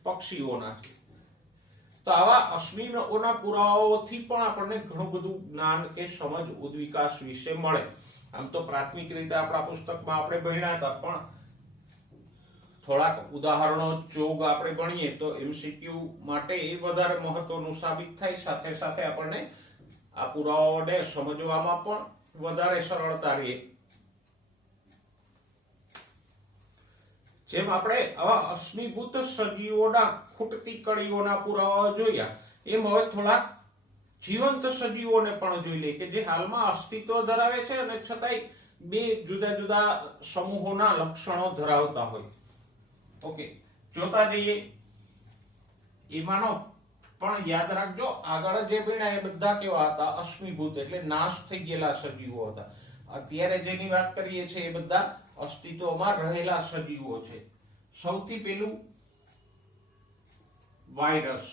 પક્ષીઓના છે. તો આવા અશ્મિનોના પુરાવાઓથી પણ આપણને ઘણું બધું જ્ઞાન કે સમજ ઉદ્વિકાસ વિશે મળે. આમ તો પ્રાથમિક રીતે આપણા પુસ્તકમાં આપણે ભણ્યા હતા, પણ થોડાક ઉદાહરણો જોગ આપણે ભણીએ તો એમસીક્યુ માટે એ વધારે મહત્વનું સાબિત થાય. સાથે સાથે આપણને આ પુરાવાઓને સમજવામાં પણ વધારે સરળતા રહે. જેમ આપણે આવા અશ્મિભૂત સજીવોના ખૂટતી કડીઓના પુરાવા જોયા, એમ હવે થોડાક જીવંત સજીવોને પણ જોઈ લે કે જે હાલમાં અસ્તિત્વ ધરાવે છે અને છતાંય બે જુદા જુદા સમૂહોના લક્ષણો ધરાવતા હોય. ઓકે, જોતા જઈએ. એમાંનો પણ યાદ રાખજો, આગળ જે ભણ્યા એ બધા કેવા હતા? અશ્મિભૂત, એટલે નાશ થઈ ગયેલા સજીવો હતા. અત્યારે જેની વાત કરીએ છીએ એ બધા અસ્તિત્વમાં રહેલા સજીવો છે. સૌથી પહેલું વાયરસ.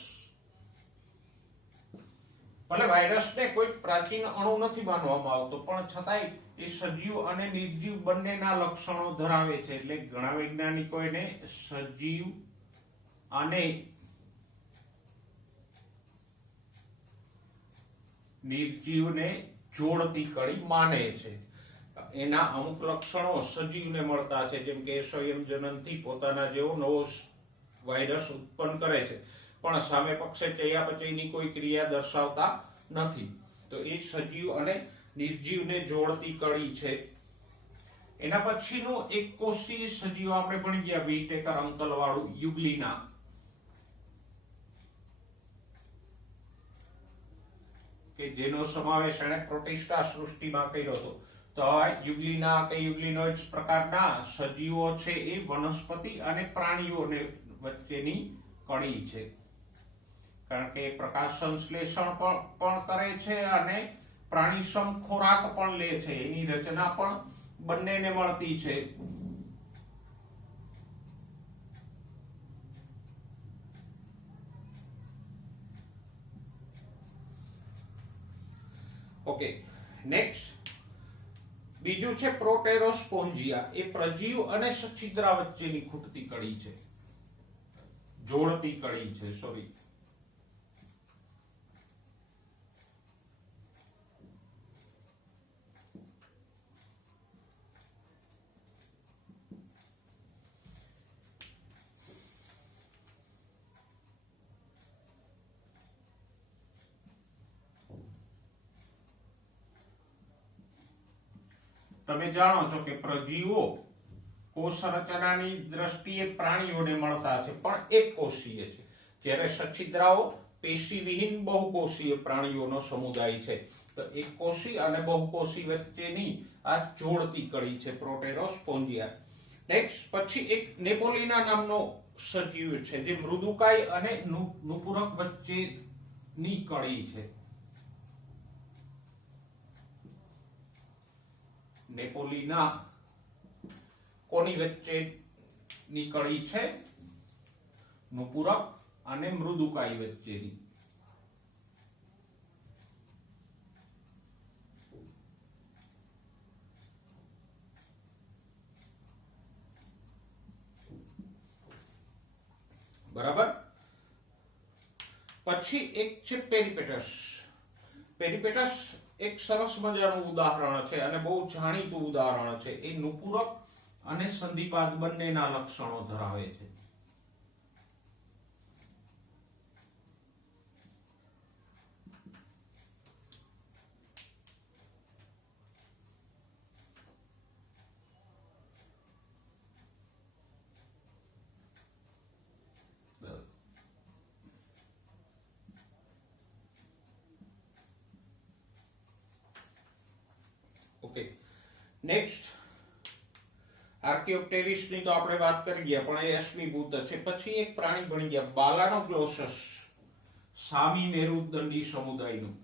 ભલે વાયરસને કોઈ પ્રાચીન અણુ નથી માનવામાં આવતો, પણ છતાંય એ સજીવ અને નિર્જીવ બંનેના લક્ષણો ધરાવે છે. એટલે ઘણા વૈજ્ઞાનિકો એને સજીવ અને નિર્જીવને જોડતી કડી માને છે. એના અમુક લક્ષણો સજીવને મળતા છે, જેમ કે સંયમજનનથી પોતાના જેવો નવો વાયરસ ઉત્પન્ન કરે છે, પણ સામે પક્ષે ચયાપચયની કોઈ ક્રિયા દર્શાવતા નથી. તો એ સજીવ અને નિર્જીવને જોડતી કડી છે. એના પછીનું એક કોષીય સજીવ આપણે ભણી ગયા, વિટેકર અંકલ વાળું, યુગ્લિના. કે જેનો સમાવેશ એને પ્રોટિસ્ટા સૃષ્ટિમાં કર્યો હતો. તો યુગ્લિના કે યુગ્લિનોઇડ્સ પ્રકારના સજીવો છે એ વનસ્પતિ અને પ્રાણીઓને વચ્ચેની કડી છે, કારણ કે પ્રકાશ સંશ્લેષણ પણ કરે છે અને પ્રાણીસમ ખોરાક પણ લે છે. એની રચના પણ બંનેને મળતી છે. ઓકે, નેક્સ્ટ બીજું છે પ્રોટેરોસ્પોન્જિયા. એ પ્રજીવ અને સછિદ્રા વચ્ચેની ખૂટતી કડી છે, જોડતી કડી છે. સોરી, તમે જાણો છો કે પ્રજીવો કોષ રચનાની દ્રષ્ટિએ પ્રાણીઓને મળતા છે, પણ એક કોષીય છે, જ્યારે સછિદ્રાઓ પેશીવિહીન બહુકોષીય પ્રાણીઓનો સમુદાય છે. તો એક કોષી અને બહુકોષી વચ્ચેની આ જોડતી કડી છે, પ્રોટેરોસ્પોન્જિયા. નેક્સ્ટ પછી એક નેપોલિના નામનો સજીવ છે, જે મૃદુકાય અને નુપુરક વચ્ચેની કડી છે. નેપોલિના કોની વચ્ચેની કડી છે? નુપુરક અને મૃદુકાય વચ્ચેની. બરાબર. પછી એક છે પેરિપેટસ. પેરિપેટસ એક સરસ મજાનું ઉદાહરણ છે અને બહુ જાણીતું ઉદાહરણ છે. એ નુપુરક અને સંધિપાદ બંનેના લક્ષણો ધરાવે છે. ઓકે, નેક્સ્ટ આર્કિયોપ્ટેરિસ ની તો આપણે વાત કરી ગયા, પણ એ અશ્મિભૂત છે. પછી એક પ્રાણી ભણી ગયા, બાલાનોગ્લોસસ. સામી મેરુદંડી સમુદાયનું.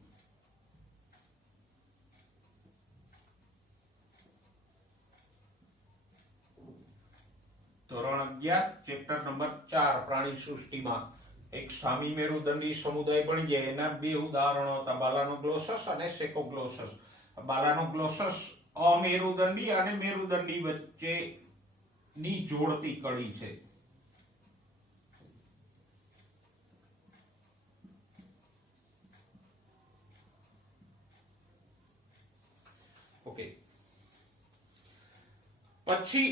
ધોરણ 11 ચેપ્ટર નંબર 4 પ્રાણી સૃષ્ટિમાં એક સામી મેરુદંડી સમુદાય બની ગયા. એના બે ઉદાહરણો હતા, બાલાનોગ્લોસસ અને સેકોગ્લોસસ. બાલાનોગ્લોસસ અમેરુદંડી અને મેરુદંડી વચ્ચેની જોડતી કડી છે. ઓકે, પછી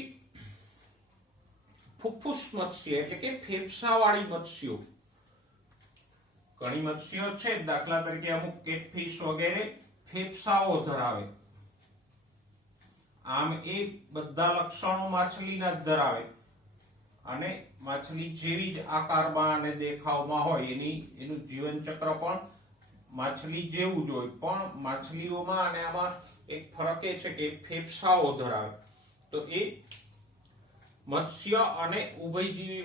ફુફ્ફુસ મત્સ્ય એટલે કે ફેફસાવાળી મત્સ્યો. ઘણી મત્સ્યો છે, દાખલા તરીકે અમુક કેટફિશ વગેરે ફેફસાઓ ધરાવે. આમ એ બધા લક્ષણો માછલીના જ ધરાવે અને માછલી જેવી જ આકારમાં અને દેખાવમાં હોય એનું જીવન ચક્ર પણ માછલી જેવું જ હોય. પણ માછલીઓમાં અને આમાં એક ફરક એ છે કે ફેફસાઓ ધરાવે. તો એ મત્સ્ય અને ઉભયજીવી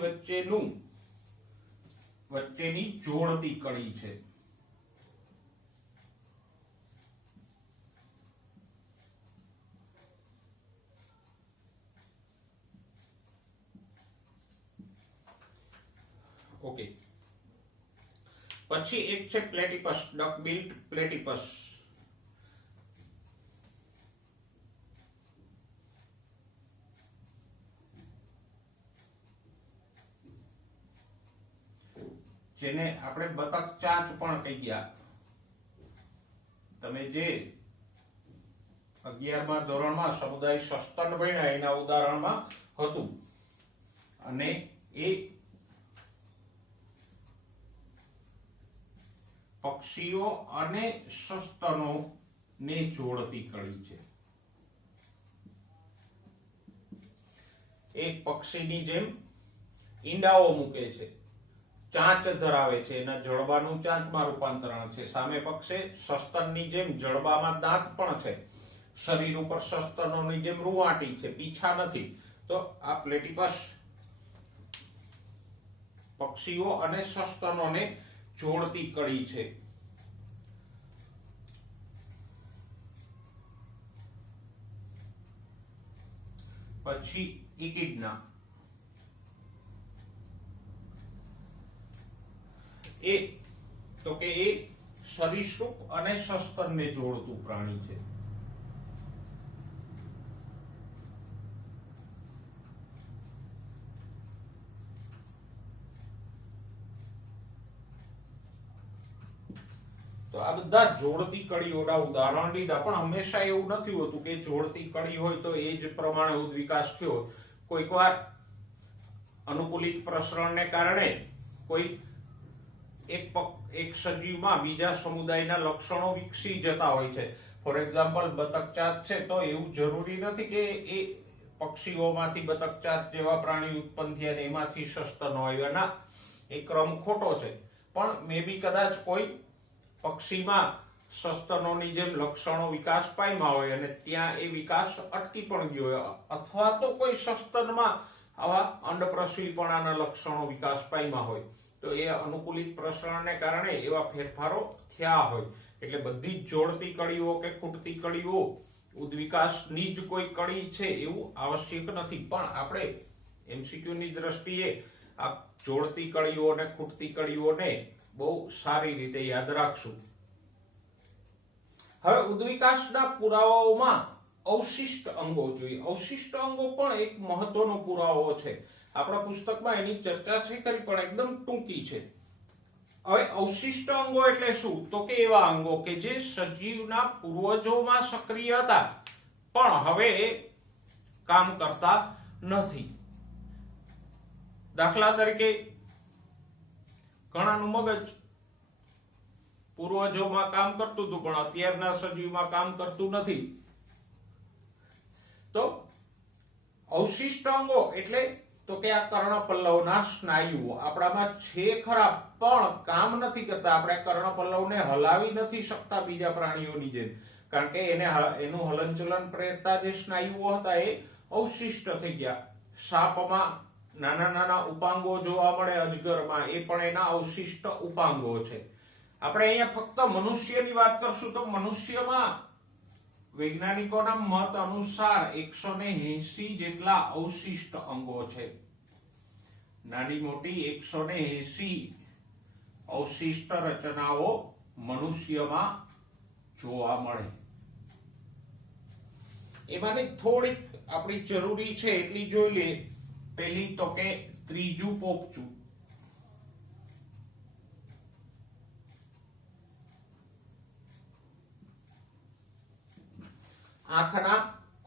વચ્ચેની જોડતી કડી છે. ઓકે, પછી એક છે પ્લેટિપસ, ડક બિલ્ડ પ્લેટિપસ. જેને આપણે બતક ચાંચ પણ કહી ગયા. તમે જે 11મા ધોરણમાં સમુદાય સસ્તન ભણ્યા એના ઉદાહરણમાં હતું. અને એ પક્ષીઓ અને સસ્તનો ને જોડતી કડી છે. એક પક્ષીની જેમ ઈંડાઓ મૂકે છે, ચાંચ ધરાવે છે, એના જડબાનું ચાંચમાં રૂપાંતરણ છે. સામે પક્ષે સસ્તનની જેમ જડબામાં દાંત પણ છે, શરીર ઉપર સસ્તનોની જેમ રૂંવાટી છે, પીછા નથી. તો આ પ્લેટિપસ પક્ષીઓ અને સસ્તનોને જોડતી કડી છે. પછી ઇકિડના, એ સરીસૃપ અને સસ્તનને જોડતું પ્રાણી છે. તો આ બધા જોડતી કડીઓના ઉદાહરણ લીધા. પણ હંમેશા એવું નથી હોતું કે જોડતી કડી હોય તો એ જ પ્રમાણે ઉદ્વિકાસ થયો. કોઈક વાર અનુકૂલિત પ્રસરણને કારણે કોઈ એક સજીવમાં બીજા સમુદાયના લક્ષણો વિકસી જતા હોય છે. ફોર એક્ઝામ્પલ બતકચાંચ છે, તો એવું જરૂરી નથી કે એ પક્ષીઓમાંથી બતકચાંચ જેવા પ્રાણી ઉત્પન્ન થયા અને એમાંથી સસ્તન હોય. ના, એ ક્રમ ખોટો છે. પણ મે બી કદાચ કોઈ પક્ષીમાં સસ્તનોની જેમ લક્ષણો વિકાસ પામ્યા હોય અને ત્યાં એ વિકાસ અટકી પણ ગયો હોય, અથવા તો કોઈ સસ્તનમાં આવા અંડપ્રશીલપણાના લક્ષણો વિકાસ પામ્યા હોય. તો એ અનુકૂલિત પ્રસરણને કારણે એવા ફેરફારો થયા હોય. એટલે બધી જ જોડતી કડીઓ કે ખૂટતી કડીઓ ઉદ્વિકાસની જ કોઈ કડી છે એવું આવશ્યક નથી. પણ આપણે એમસીક્યુની દ્રષ્ટિએ આ જોડતી કડીઓ અને ખૂટતી કડીઓને બહુ સારી રીતે યાદ રાખશું. હવે ઉદ્વિકાસના પુરાવાઓમાં અવશિષ્ટ અંગો જોઈએ. અવશિષ્ટ અંગો પણ એક મહત્વનો પુરાવો છે. આપણા પુસ્તકમાં એની ચર્ચા છે ખરી, પણ એકદમ ટૂંકી છે. હવે અવશિષ્ટ અંગો એટલે શું? તો કે એવા અંગો કે જે સજીવના પૂર્વજોમાં સક્રિય હતા પણ હવે કામ કરતા નથી. દાખલા તરીકે ઘણાનું મગજ પૂર્વજોમાં કામ કરતું હતું પણ અત્યારના સજીવમાં કામ કરતું નથી. તો અવશિષ્ટ અંગો એટલે તો કે આ કર્ણપલ્લવના સ્નાયુઓ આપણામાં છે ખરા પણ કામ નથી કરતા. આપણે કર્ણપલ્લવને હલાવી નથી શકતા બીજા પ્રાણીઓની જેમ, કારણ કે એનું હલનચલન પ્રેરતા જે સ્નાયુઓ હતા એ અવશિષ્ટ થઈ ગયા. સાપમાં નાના નાના ઉપાંગો જોવા મળે અજગરમાં, એ પણ એના અવશિષ્ટ ઉપાંગો છે. આપણે અહીંયા ફક્ત મનુષ્યની વાત કરશું તો મનુષ્યમાં વૈજ્ઞાનિકોના મત અનુસાર 180 જેટલા અવશિષ્ટ અંગો છે. નાની મોટી 180 અવશિષ્ટ રચનાઓ મનુષ્યમાં જોવા મળે. એમાંની થોડીક આપણી જરૂરી છે એટલી જોઈ લે. પહેલી તો કે ત્રીજું પોપચું. આંખના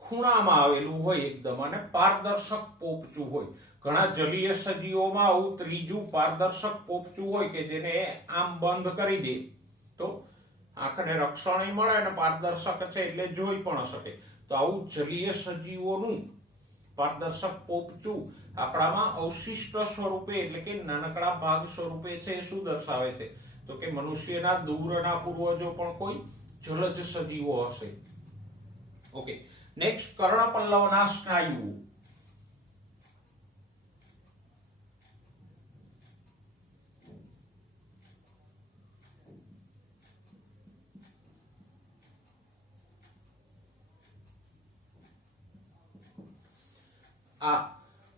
ખૂણામાં આવેલું હોય એકદમ અને પારદર્શક પોપચું હોય. ઘણા જલીય સજીવોમાં આવું ત્રીજું પારદર્શક પોપચું હોય કે જેને આમ બંધ કરી દે તો આંખને રક્ષણ મળે અને પારદર્શક છે એટલે જોઈ પણ શકે. તો આવું જલીય સજીવોનું પારદર્શક પોપચું આપણામાં અવશિષ્ટ સ્વરૂપે એટલે કે નાનકડા ભાગ સ્વરૂપે છે. એ શું દર્શાવે છે? તો કે મનુષ્યના દૂરના પૂર્વજો પણ કોઈ જલજ સજીવો હશે. ઓકે, નેક્સ્ટ કર્ણપલ્લવના સ્નાયુઓ. આ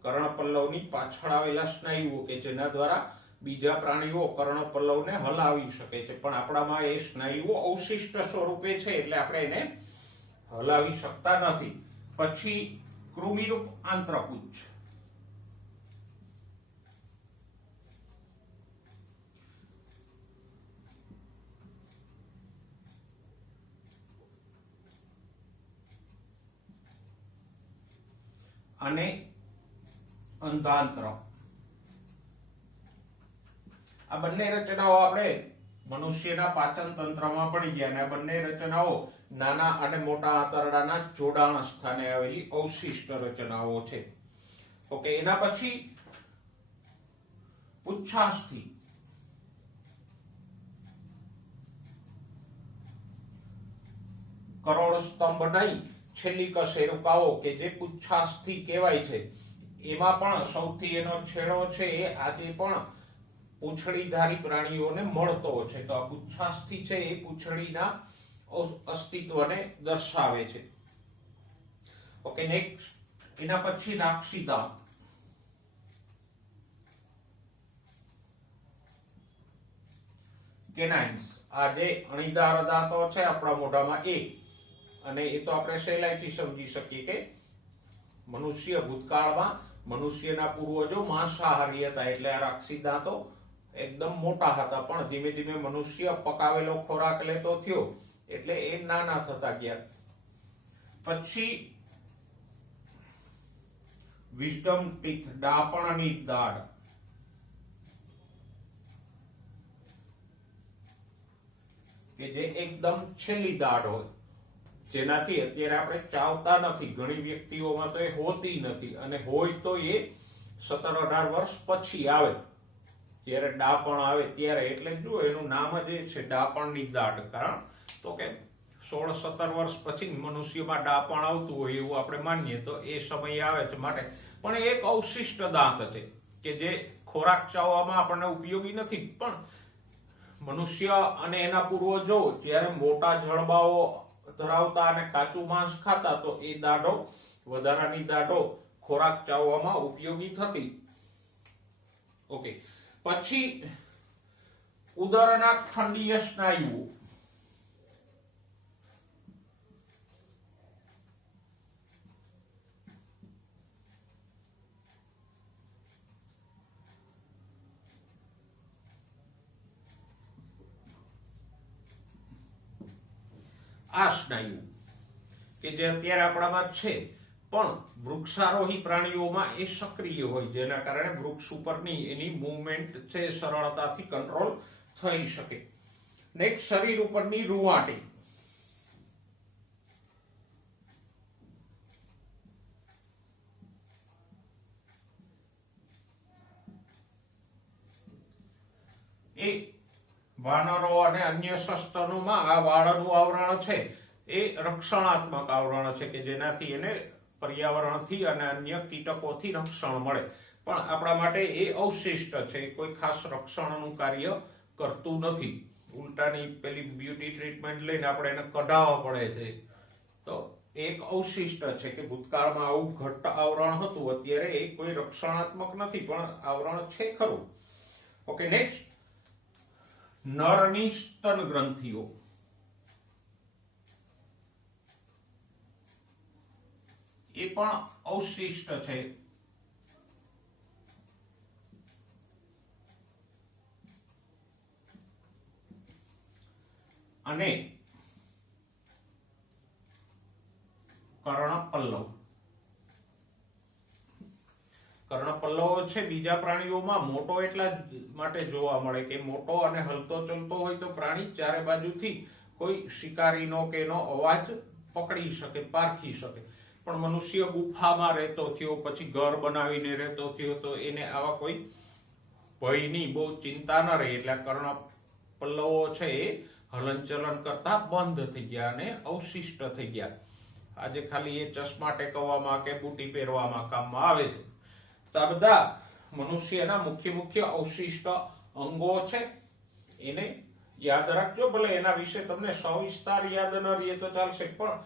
કર્ણપલ્લવની પાછળ આવેલા સ્નાયુઓ કે જેના દ્વારા બીજા પ્રાણીઓ કર્ણપલ્લવને હલાવી શકે છે, પણ આપણામાં એ સ્નાયુઓ અવશિષ્ટ સ્વરૂપે છે એટલે આપણે એને હલાવી શકતા નથી. પછી કૃમિરૂપ આંત્રપુચ્છ. અને અંધાંત્ર. આ બંને રચનાઓ આપણે મનુષ્યના પાચન તંત્રમાં પડી ગયા અને આ બંને રચનાઓ નાના અને મોટા આંતરડાના જોડાણ સ્થાને આવેલી અવશિષ્ટ રચનાઓ છે. ઓકે, એના પછી પુચ્છાસ્થિ. કરોડ સ્તંભ નહીં, છેલ્લી કશેરુકાઓ કે જે પુચ્છાસ્થિ કહેવાય છે, એમાં પણ સૌથી એનો છેડો છે એ આજે પણ પૂંછડીધારી પ્રાણીઓને મળતો છે. તો આ પુચ્છાસ્થિ છે એ પૂંછડીના અસ્તિત્વને દર્શાવે છે. ઓકે, નેક્સ્ટ એના પછી રાક્ષી દાંત. કેનાઇન્સ. આ જે અણીદાર દાંતો છે આપણા મોઢામાં એ, અને એ તો આપણે સહેલાઈથી સમજી શકીએ કે મનુષ્ય ભૂતકાળમાં મનુષ્યના પૂર્વજો માંસાહારી હતા એટલે આ રાક્ષી દાંતો એકદમ મોટા હતા, પણ ધીમે ધીમે મનુષ્ય પકાવેલો ખોરાક લેતો થયો એટલે એ નાના થતા ગયા. પછી વિઝડમ ટીથ, ડાપણની દાઢ. કે જે એકદમ છેલ્લી દાઢ હોય, જેનાથી અત્યારે આપણે ચાવતા નથી. ઘણી વ્યક્તિઓમાં તો એ હોતી નથી, અને હોય તો એ 17-18 વર્ષ પછી આવે, જ્યારે ડાપણ આવે ત્યારે. એટલે જો એનું નામ જ એ છે ડાપણની દાઢ. કારણ તો કે 16-17 વર્ષ પછી મનુષ્યમાં ડાપણ આવતું હોય એવું આપણે માનીએ તો એ સમય આવે છે માટે. પણ એ એક અવશિષ્ટ દાંત છે કે જે ખોરાક ચાવવામાં આપણને ઉપયોગી નથી, પણ મનુષ્ય અને એના પૂર્વજો જ્યારે મોટા જડબાઓ ધરાવતા અને કાચું માંસ ખાતા તો એ દાઢો, વધારાની દાઢો ખોરાક ચાવવામાં ઉપયોગી થતી. ઓકે, પછી ઉદરના ખંડીય સ્નાયુઓ. આ સ્નાયુ કે જે અત્યારે આપણામાં છે પણ વૃક્ષારોહી પ્રાણીઓમાં એ સક્રિય હોય, જેના કારણે વૃક્ષ ઉપરની એની મૂવમેન્ટ છે સરળતાથી કંટ્રોલ થઈ શકે. નેક્સ્ટ શરીર ઉપરની રૂંવાટી. એ વાનરો અને અન્ય સસ્તનોમાં આ વાળનું આવરણ છે એ રક્ષણાત્મક આવરણ છે કે જેનાથી એને પર્યાવરણથી અને અન્ય કીટકોથી રક્ષણ મળે. પણ આપણા માટે એ અવશિષ્ટ છે, કોઈ ખાસ રક્ષણનું કાર્ય કરતું નથી. ઉલટાની પેલી બ્યુટી ટ્રીટમેન્ટ લઈને આપણે એને કઢાવવા પડે છે. તો એક અવશિષ્ટ છે કે ભૂતકાળમાં આવું ઘટ્ટ આવરણ હતું, અત્યારે એ કોઈ રક્ષણાત્મક નથી પણ આવરણ છે ખરું. ઓકે, નેક્સ્ટ, નરની સ્તન ગ્રંથિઓ. એ પણ અવશિષ્ટ છે. અને કર્ણપલ્લવ. કર્ણપલ્લવ છે બીજા પ્રાણીઓમાં મોટો એટલા માટે જોવા મળે કે મોટો અને હલતો ચલતો હોય તો પ્રાણી ચારે બાજુથી કોઈ શિકારીનો કે એનો અવાજ પકડી શકે, પારખી શકે. પણ મનુષ્ય ગુફામાં રહેતો થયો, પછી ઘર બનાવીને રહેતો થયો, તો એને આવા કોઈ ભયની બહુ ચિંતા ન રહી, એટલે કર્ણપલ્લવો છે એ હલનચલન કરતા બંધ થઈ ગયા અને અવશિષ્ટ થઈ ગયા. આજે ખાલી એ ચશ્મા ટેકવવામાં કે બુટી પહેરવામાં કામમાં આવે છે. તો આ બધા મનુષ્યના મુખ્ય અવશિષ્ટ અંગો છે, એને યાદ રાખજો. ભલે એના વિશે તમને સવિસ્તાર યાદ ન રહે તો ચાલશે, પણ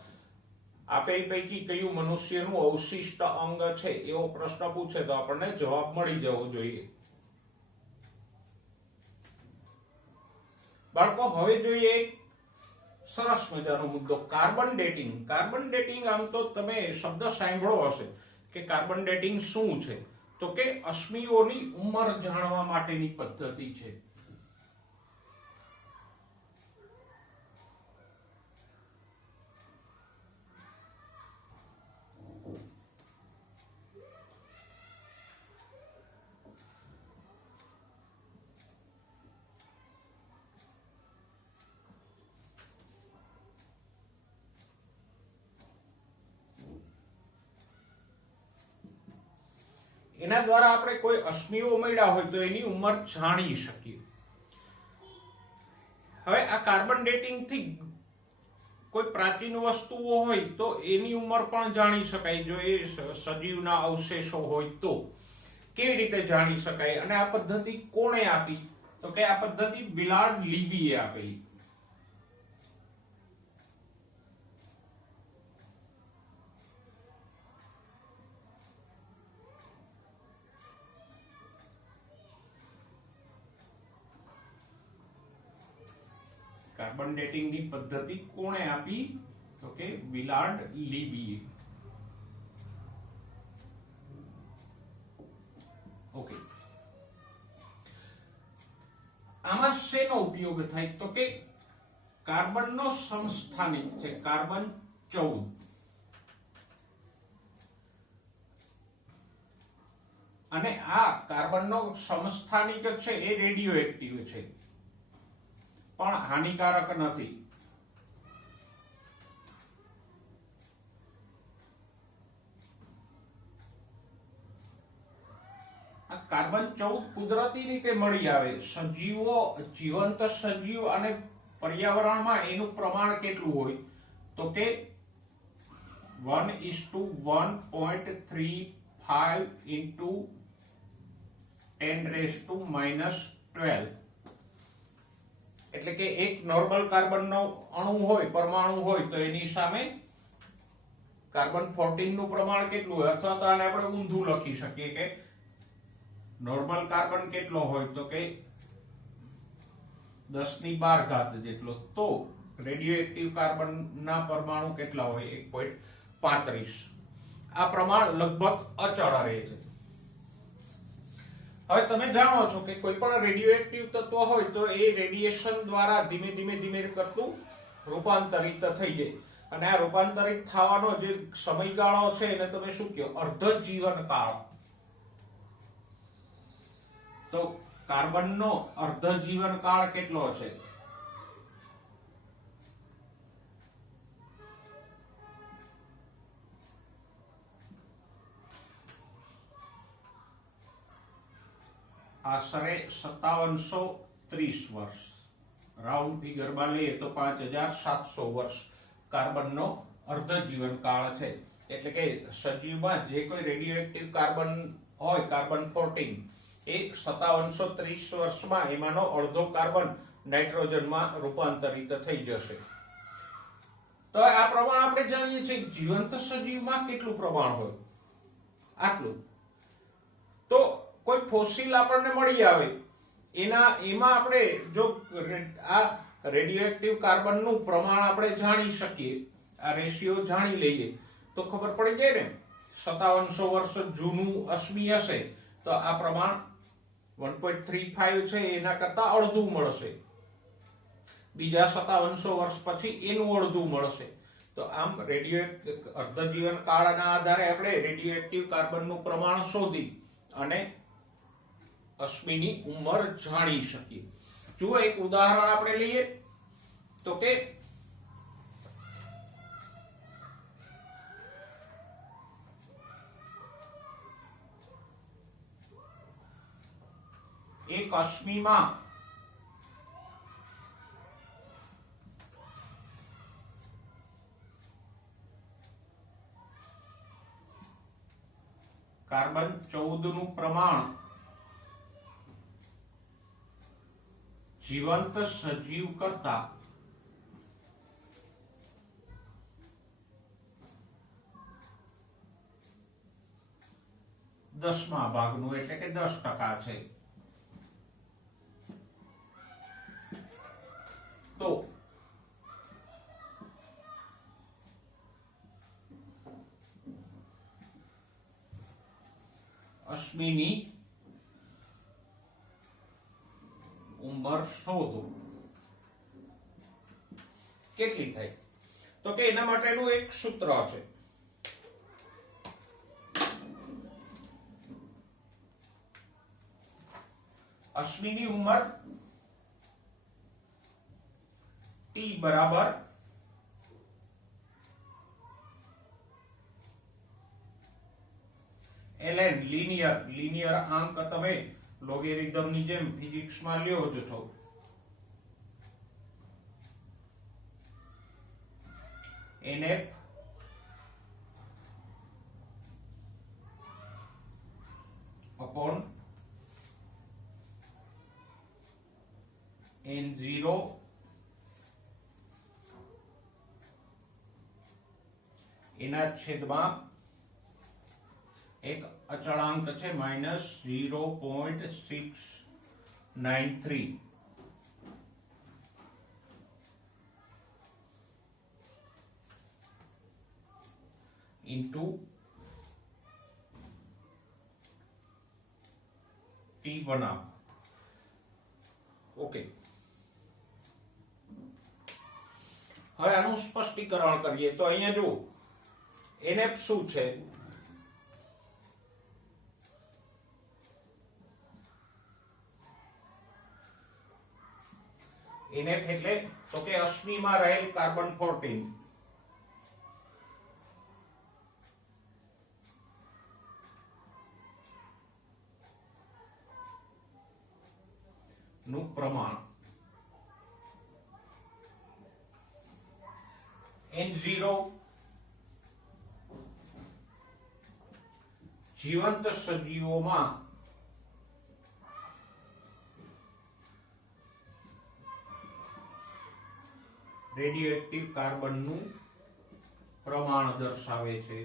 આપેલ પૈકી કયું મનુષ્યનું અવશિષ્ટ અંગ છે એવો પ્રશ્ન પૂછે તો આપણને જવાબ મળી જવો જોઈએ. બાળકો, હવે જોઈએ એક સરસ મજાનો મુદ્દો, કાર્બન ડેટિંગ. કાર્બન ડેટિંગ આમ તો તમે શબ્દ સાંભળ્યો હશે કે કાર્બન ડેટિંગ શું છે, તો કે અશ્મિઓની ઉંમર જાણવા માટેની પદ્ધતિ છે. એના દ્વારા આપણે કોઈ અશ્મિઓ મળ્યા હોય તો એની ઉંમર જાણી શકીએ. હવે આ કાર્બન ડેટિંગ થી કોઈ પ્રાચીન વસ્તુઓ હોય તો એની ઉંમર પણ જાણી શકાય. જો એ સજીવના અવશેષો હોય તો કેવી રીતે જાણી શકાય? અને આ પદ્ધતિ કોણે આપી? તો કે આ પદ્ધતિ વિલાર્ડ લીબીએ આપેલી. કાર્બન ડેટિંગ ની પદ્ધતિ કોણે આપી? તો કે વિલાર્ડ લીબીએ. ઓકે, આમાં શેનો ઉપયોગ થાય? તો કે કાર્બનનો સમસ્થાનિક છે, કાર્બન 14. અને આ કાર્બનનો સમસ્થાનિક છે એ રેડિયો એક્ટિવ છે, પણ હાનિકારક નથી. આ કાર્બન 14 કુદરતી રીતે મળી આવે. સજીવો, જીવંત સજીવ અને પર્યાવરણમાં એનું પ્રમાણ કેટલું હોય? તો કે 1:1.35 into 10⁻⁻12. એટલે કે એક નોર્મલ કાર્બનનો અણુ હોય, પરમાણુ હોય, તો એની સામે કાર્બન 14 નું પ્રમાણ કેટલું હોય? અથવા તો આને આપણે ઊંધું લખી શકીએ કે નોર્મલ કાર્બન કેટલો હોય? તો કે 10⁻12 જેટલો. તો રેડિયો એક્ટિવ કાર્બનના પરમાણુ કેટલા હોય? 1.35. આ પ્રમાણ લગભગ અચળ રહે છે. હવે તમે જાણો છો કે કોઈ પણ રેડિયો એક્ટિવ તત્વ હોય તો એ રેડિયેશન દ્વારા ધીમે ધીમે કરતું રૂપાંતરિત થઈ જાય. અને આ રૂપાંતરિત થવાનો જે સમયગાળો છે એને તમે શું કહો? અર્ધ જીવન કાળ. તો કાર્બનનો અર્ધ જીવન કાળ કેટલો છે? આશરે 5730 વર્ષ. રાઉન્ડ ફિગરમાં લઈએ તો 5700 વર્ષ કાર્બનનો અર્ધ જીવન કાળ છે. એટલે કે સજીવમાં જે કોઈ રેડિયો એક્ટિવ કાર્બન હોય કાર્બન 14 એ 5730 વર્ષમાં એમાંનો અડધો કાર્બન નાઇટ્રોજનમાં રૂપાંતરિત થઈ જશે. તો આ પ્રમાણ આપણે જાણીએ છીએ જીવંત સજીવમાં કેટલું પ્રમાણ હોય, આટલું. તો કોઈ ફોસિલ આપણને મળી આવે એમાં આપણે જો આ રેડિયોએક્ટિવ કાર્બનનું પ્રમાણ આપણે જાણી શકીએ, આ રેશિયો જાણી લઈએ તો ખબર પડી જાય ને. 5700 વર્ષ જૂનું અશ્મિ હશે તો આ પ્રમાણ 1.35 છે એના કરતા અડધું મળશે. બીજા 5700 વર્ષ પછી એનું અડધું મળશે. તો આમ અર્ધજીવન કાળના આધારે આપણે રેડિયોએક્ટિવ કાર્બનનું પ્રમાણ શોધી અને અશ્મિની ઉંમર જાણી શકીએ. જુઓ એક ઉદાહરણ આપણે લઈએ તો કે એક અશ્મિમાં કાર્બન 14 નું પ્રમાણ જીવંત સજીવ કરતા 10મા ભાગનું એટલે કે 10% છે. તો અશ્મિની ઉંમર શોધો. કેટલી થાય તો કે એના માટેનું એક સૂત્ર છે. અશ્મિની ઉંમર T બરાબર ln લિનિયર આંક તમે લોગેરિધમ ની જેમ ફિઝિક્સ માં લ્યો જ છો. nf upon n0 એના છેદમાં એક અચળાંક છે -0.693 into T બનાવ. ઓકે, હવે આનું સ્પષ્ટીકરણ કરીએ તો અહીંયા જો NF શું છે? NF એટલે તો કે અશ્મિમાં રહેલ કાર્બન 14 નું પ્રમાણ. N0 જીવંત સજીવોમાં રેડિયોએક્ટિવ કાર્બનનું પ્રમાણ દર્શાવે છે.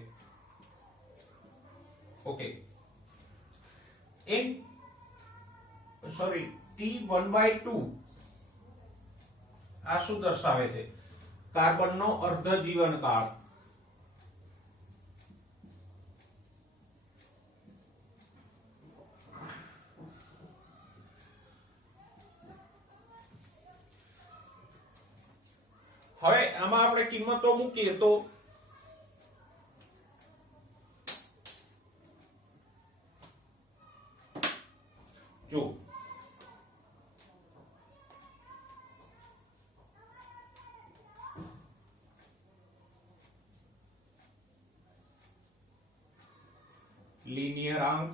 ઓકે, T1/2 આ શું દર્શાવે છે? કાર્બનનો અર્ધ જીવનકાળ. હવે આમાં આપણે કિંમતો મૂકીએ તો જો લિનિયર આંક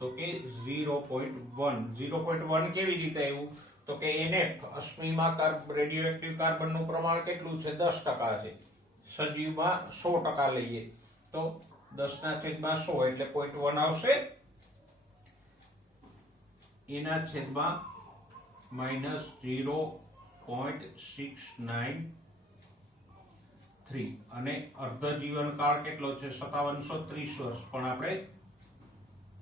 તો કે 0.1 કેવી રીતે આવ્યું તો કે NF અશ્મિમાં રેડિયોએક્ટિવ કાર્બનનું પ્રમાણ કેટલું છે? 10% છે. સજીવમાં 100% લઈએ તો 10/100 એટલે 0.1 આવશે. એના છેદમાં -0.693 અને અર્ધ જીવનકાળ કેટલો છે 5730 વર્ષ, પણ આપણે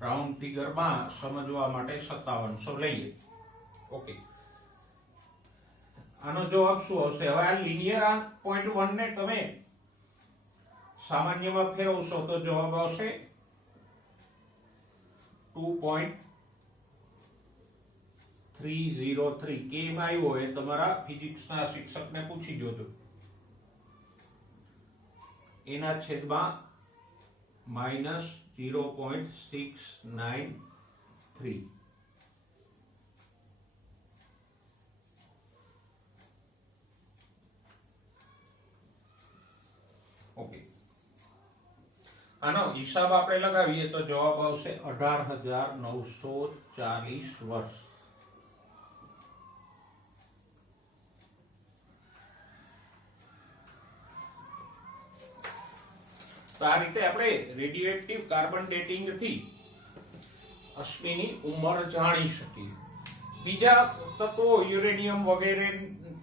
રાઉન્ડ ફિગરમાં સમજવા માટે 5700 લઈએ. ઓકે, આનો જવાબ શું આવશે? હવે આ લિનિયર આંક 0.1 ને તમે સામાન્યમાં ફેરવશો તો જવાબ આવશે 2.303. કેમ આવ્યો એ તમારા ફિઝિક્સના શિક્ષકને પૂછી જોજો. એના છેદમાં -0.693. ઓકે, આનો હિસાબ આપણે લગાવીએ તો જવાબ આવશે 18,940 વર્ષ. તો આ રીતે આપણે રેડિયોએક્ટિવ કાર્બન ડેટિંગ થી અશ્મિની ઉંમર જાણી શકીએ. બીજા તત્વો યુરેનિયમ વગેરે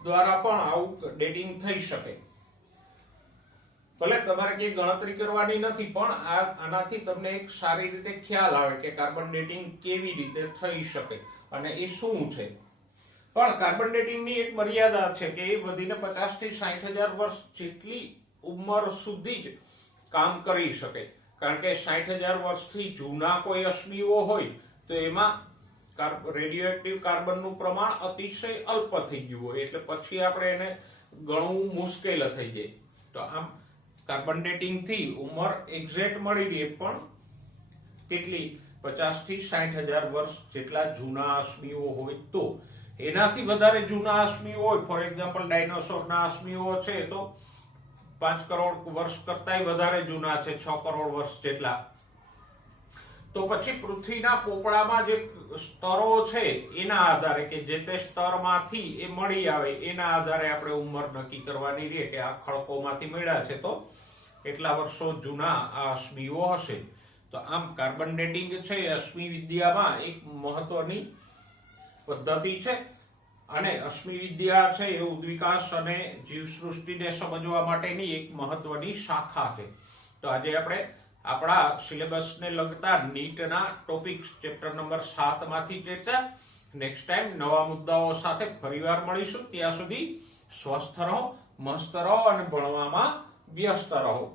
દ્વારા પણ આવું ડેટિંગ થઈ શકે. ભલે તમારે કઈ ગણતરી કરવાની નથી, પણ આનાથી તમને એક સારી રીતે ખ્યાલ આવે કે કાર્બન ડેટિંગ કેવી રીતે થઈ શકે અને એ શું છે. પણ કાર્બન ડેટિંગની એક મર્યાદા છે કે એ વધીને 50 થી 60,000 વર્ષ જેટલી ઉંમર સુધી જ કામ કરી શકે. કારણ કે 60,000 વર્ષથી જૂના કોઈ અશ્મિઓ હોય તો એમાં રેડિયોએક્ટિવ કાર્બનનું પ્રમાણ અતિશય અલ્પ થઈ ગયું હોય, એટલે પછી આપણે એને ગણવું મુશ્કેલ થઈ જાય. તો આમ કાર્બન ડેટિંગ થી ઉંમર એક્ઝેક્ટ મળી રહે, પણ કેટલી 50 થી 60,000 વર્ષ જેટલા જૂના અશ્મિઓ હોય તો. એનાથી વધારે જૂના અશ્મિઓ હોય, ફોર એક્ઝામ્પલ ડાયનોસોરના અશ્મિઓ છે તો 5 કરોડ વર્ષ કરતાંય વધારે જૂના છે, 6 કરોડ વર્ષ જેટલા. તો પછી પૃથ્વીના પોપડામાં જે સ્તરો છે એના આધારે, કે જે તે સ્તરમાંથી એ મળી આવે એના આધારે આપણે ઉંમર નક્કી કરવાની રહે કે આ ખડકોમાંથી મળ્યા છે તો એટલા વર્ષો જૂના આ અશ્મિઓ હશે. તો આમ કાર્બન ડેટિંગ છે અશ્મિ વિદ્યામાં એક મહત્વની પદ્ધતિ છે અને અશ્મિ વિદ્યા છે એ ઉદ્વિકાસ અને જીવસૃષ્ટિને સમજવા માટેની એક મહત્વની શાખા છે. તો આજે આપણે આપણા સિલેબસને લગતા નીટના ટોપિક્સ ચેપ્ટર નંબર 7 માંથી ચર્ચા. નેક્સ્ટ ટાઈમ નવા મુદ્દાઓ સાથે ફરીવાર મળીશું. ત્યાં સુધી સ્વસ્થ રહો, મસ્ત રહો અને ભણવામાં વ્યસ્ત રહો.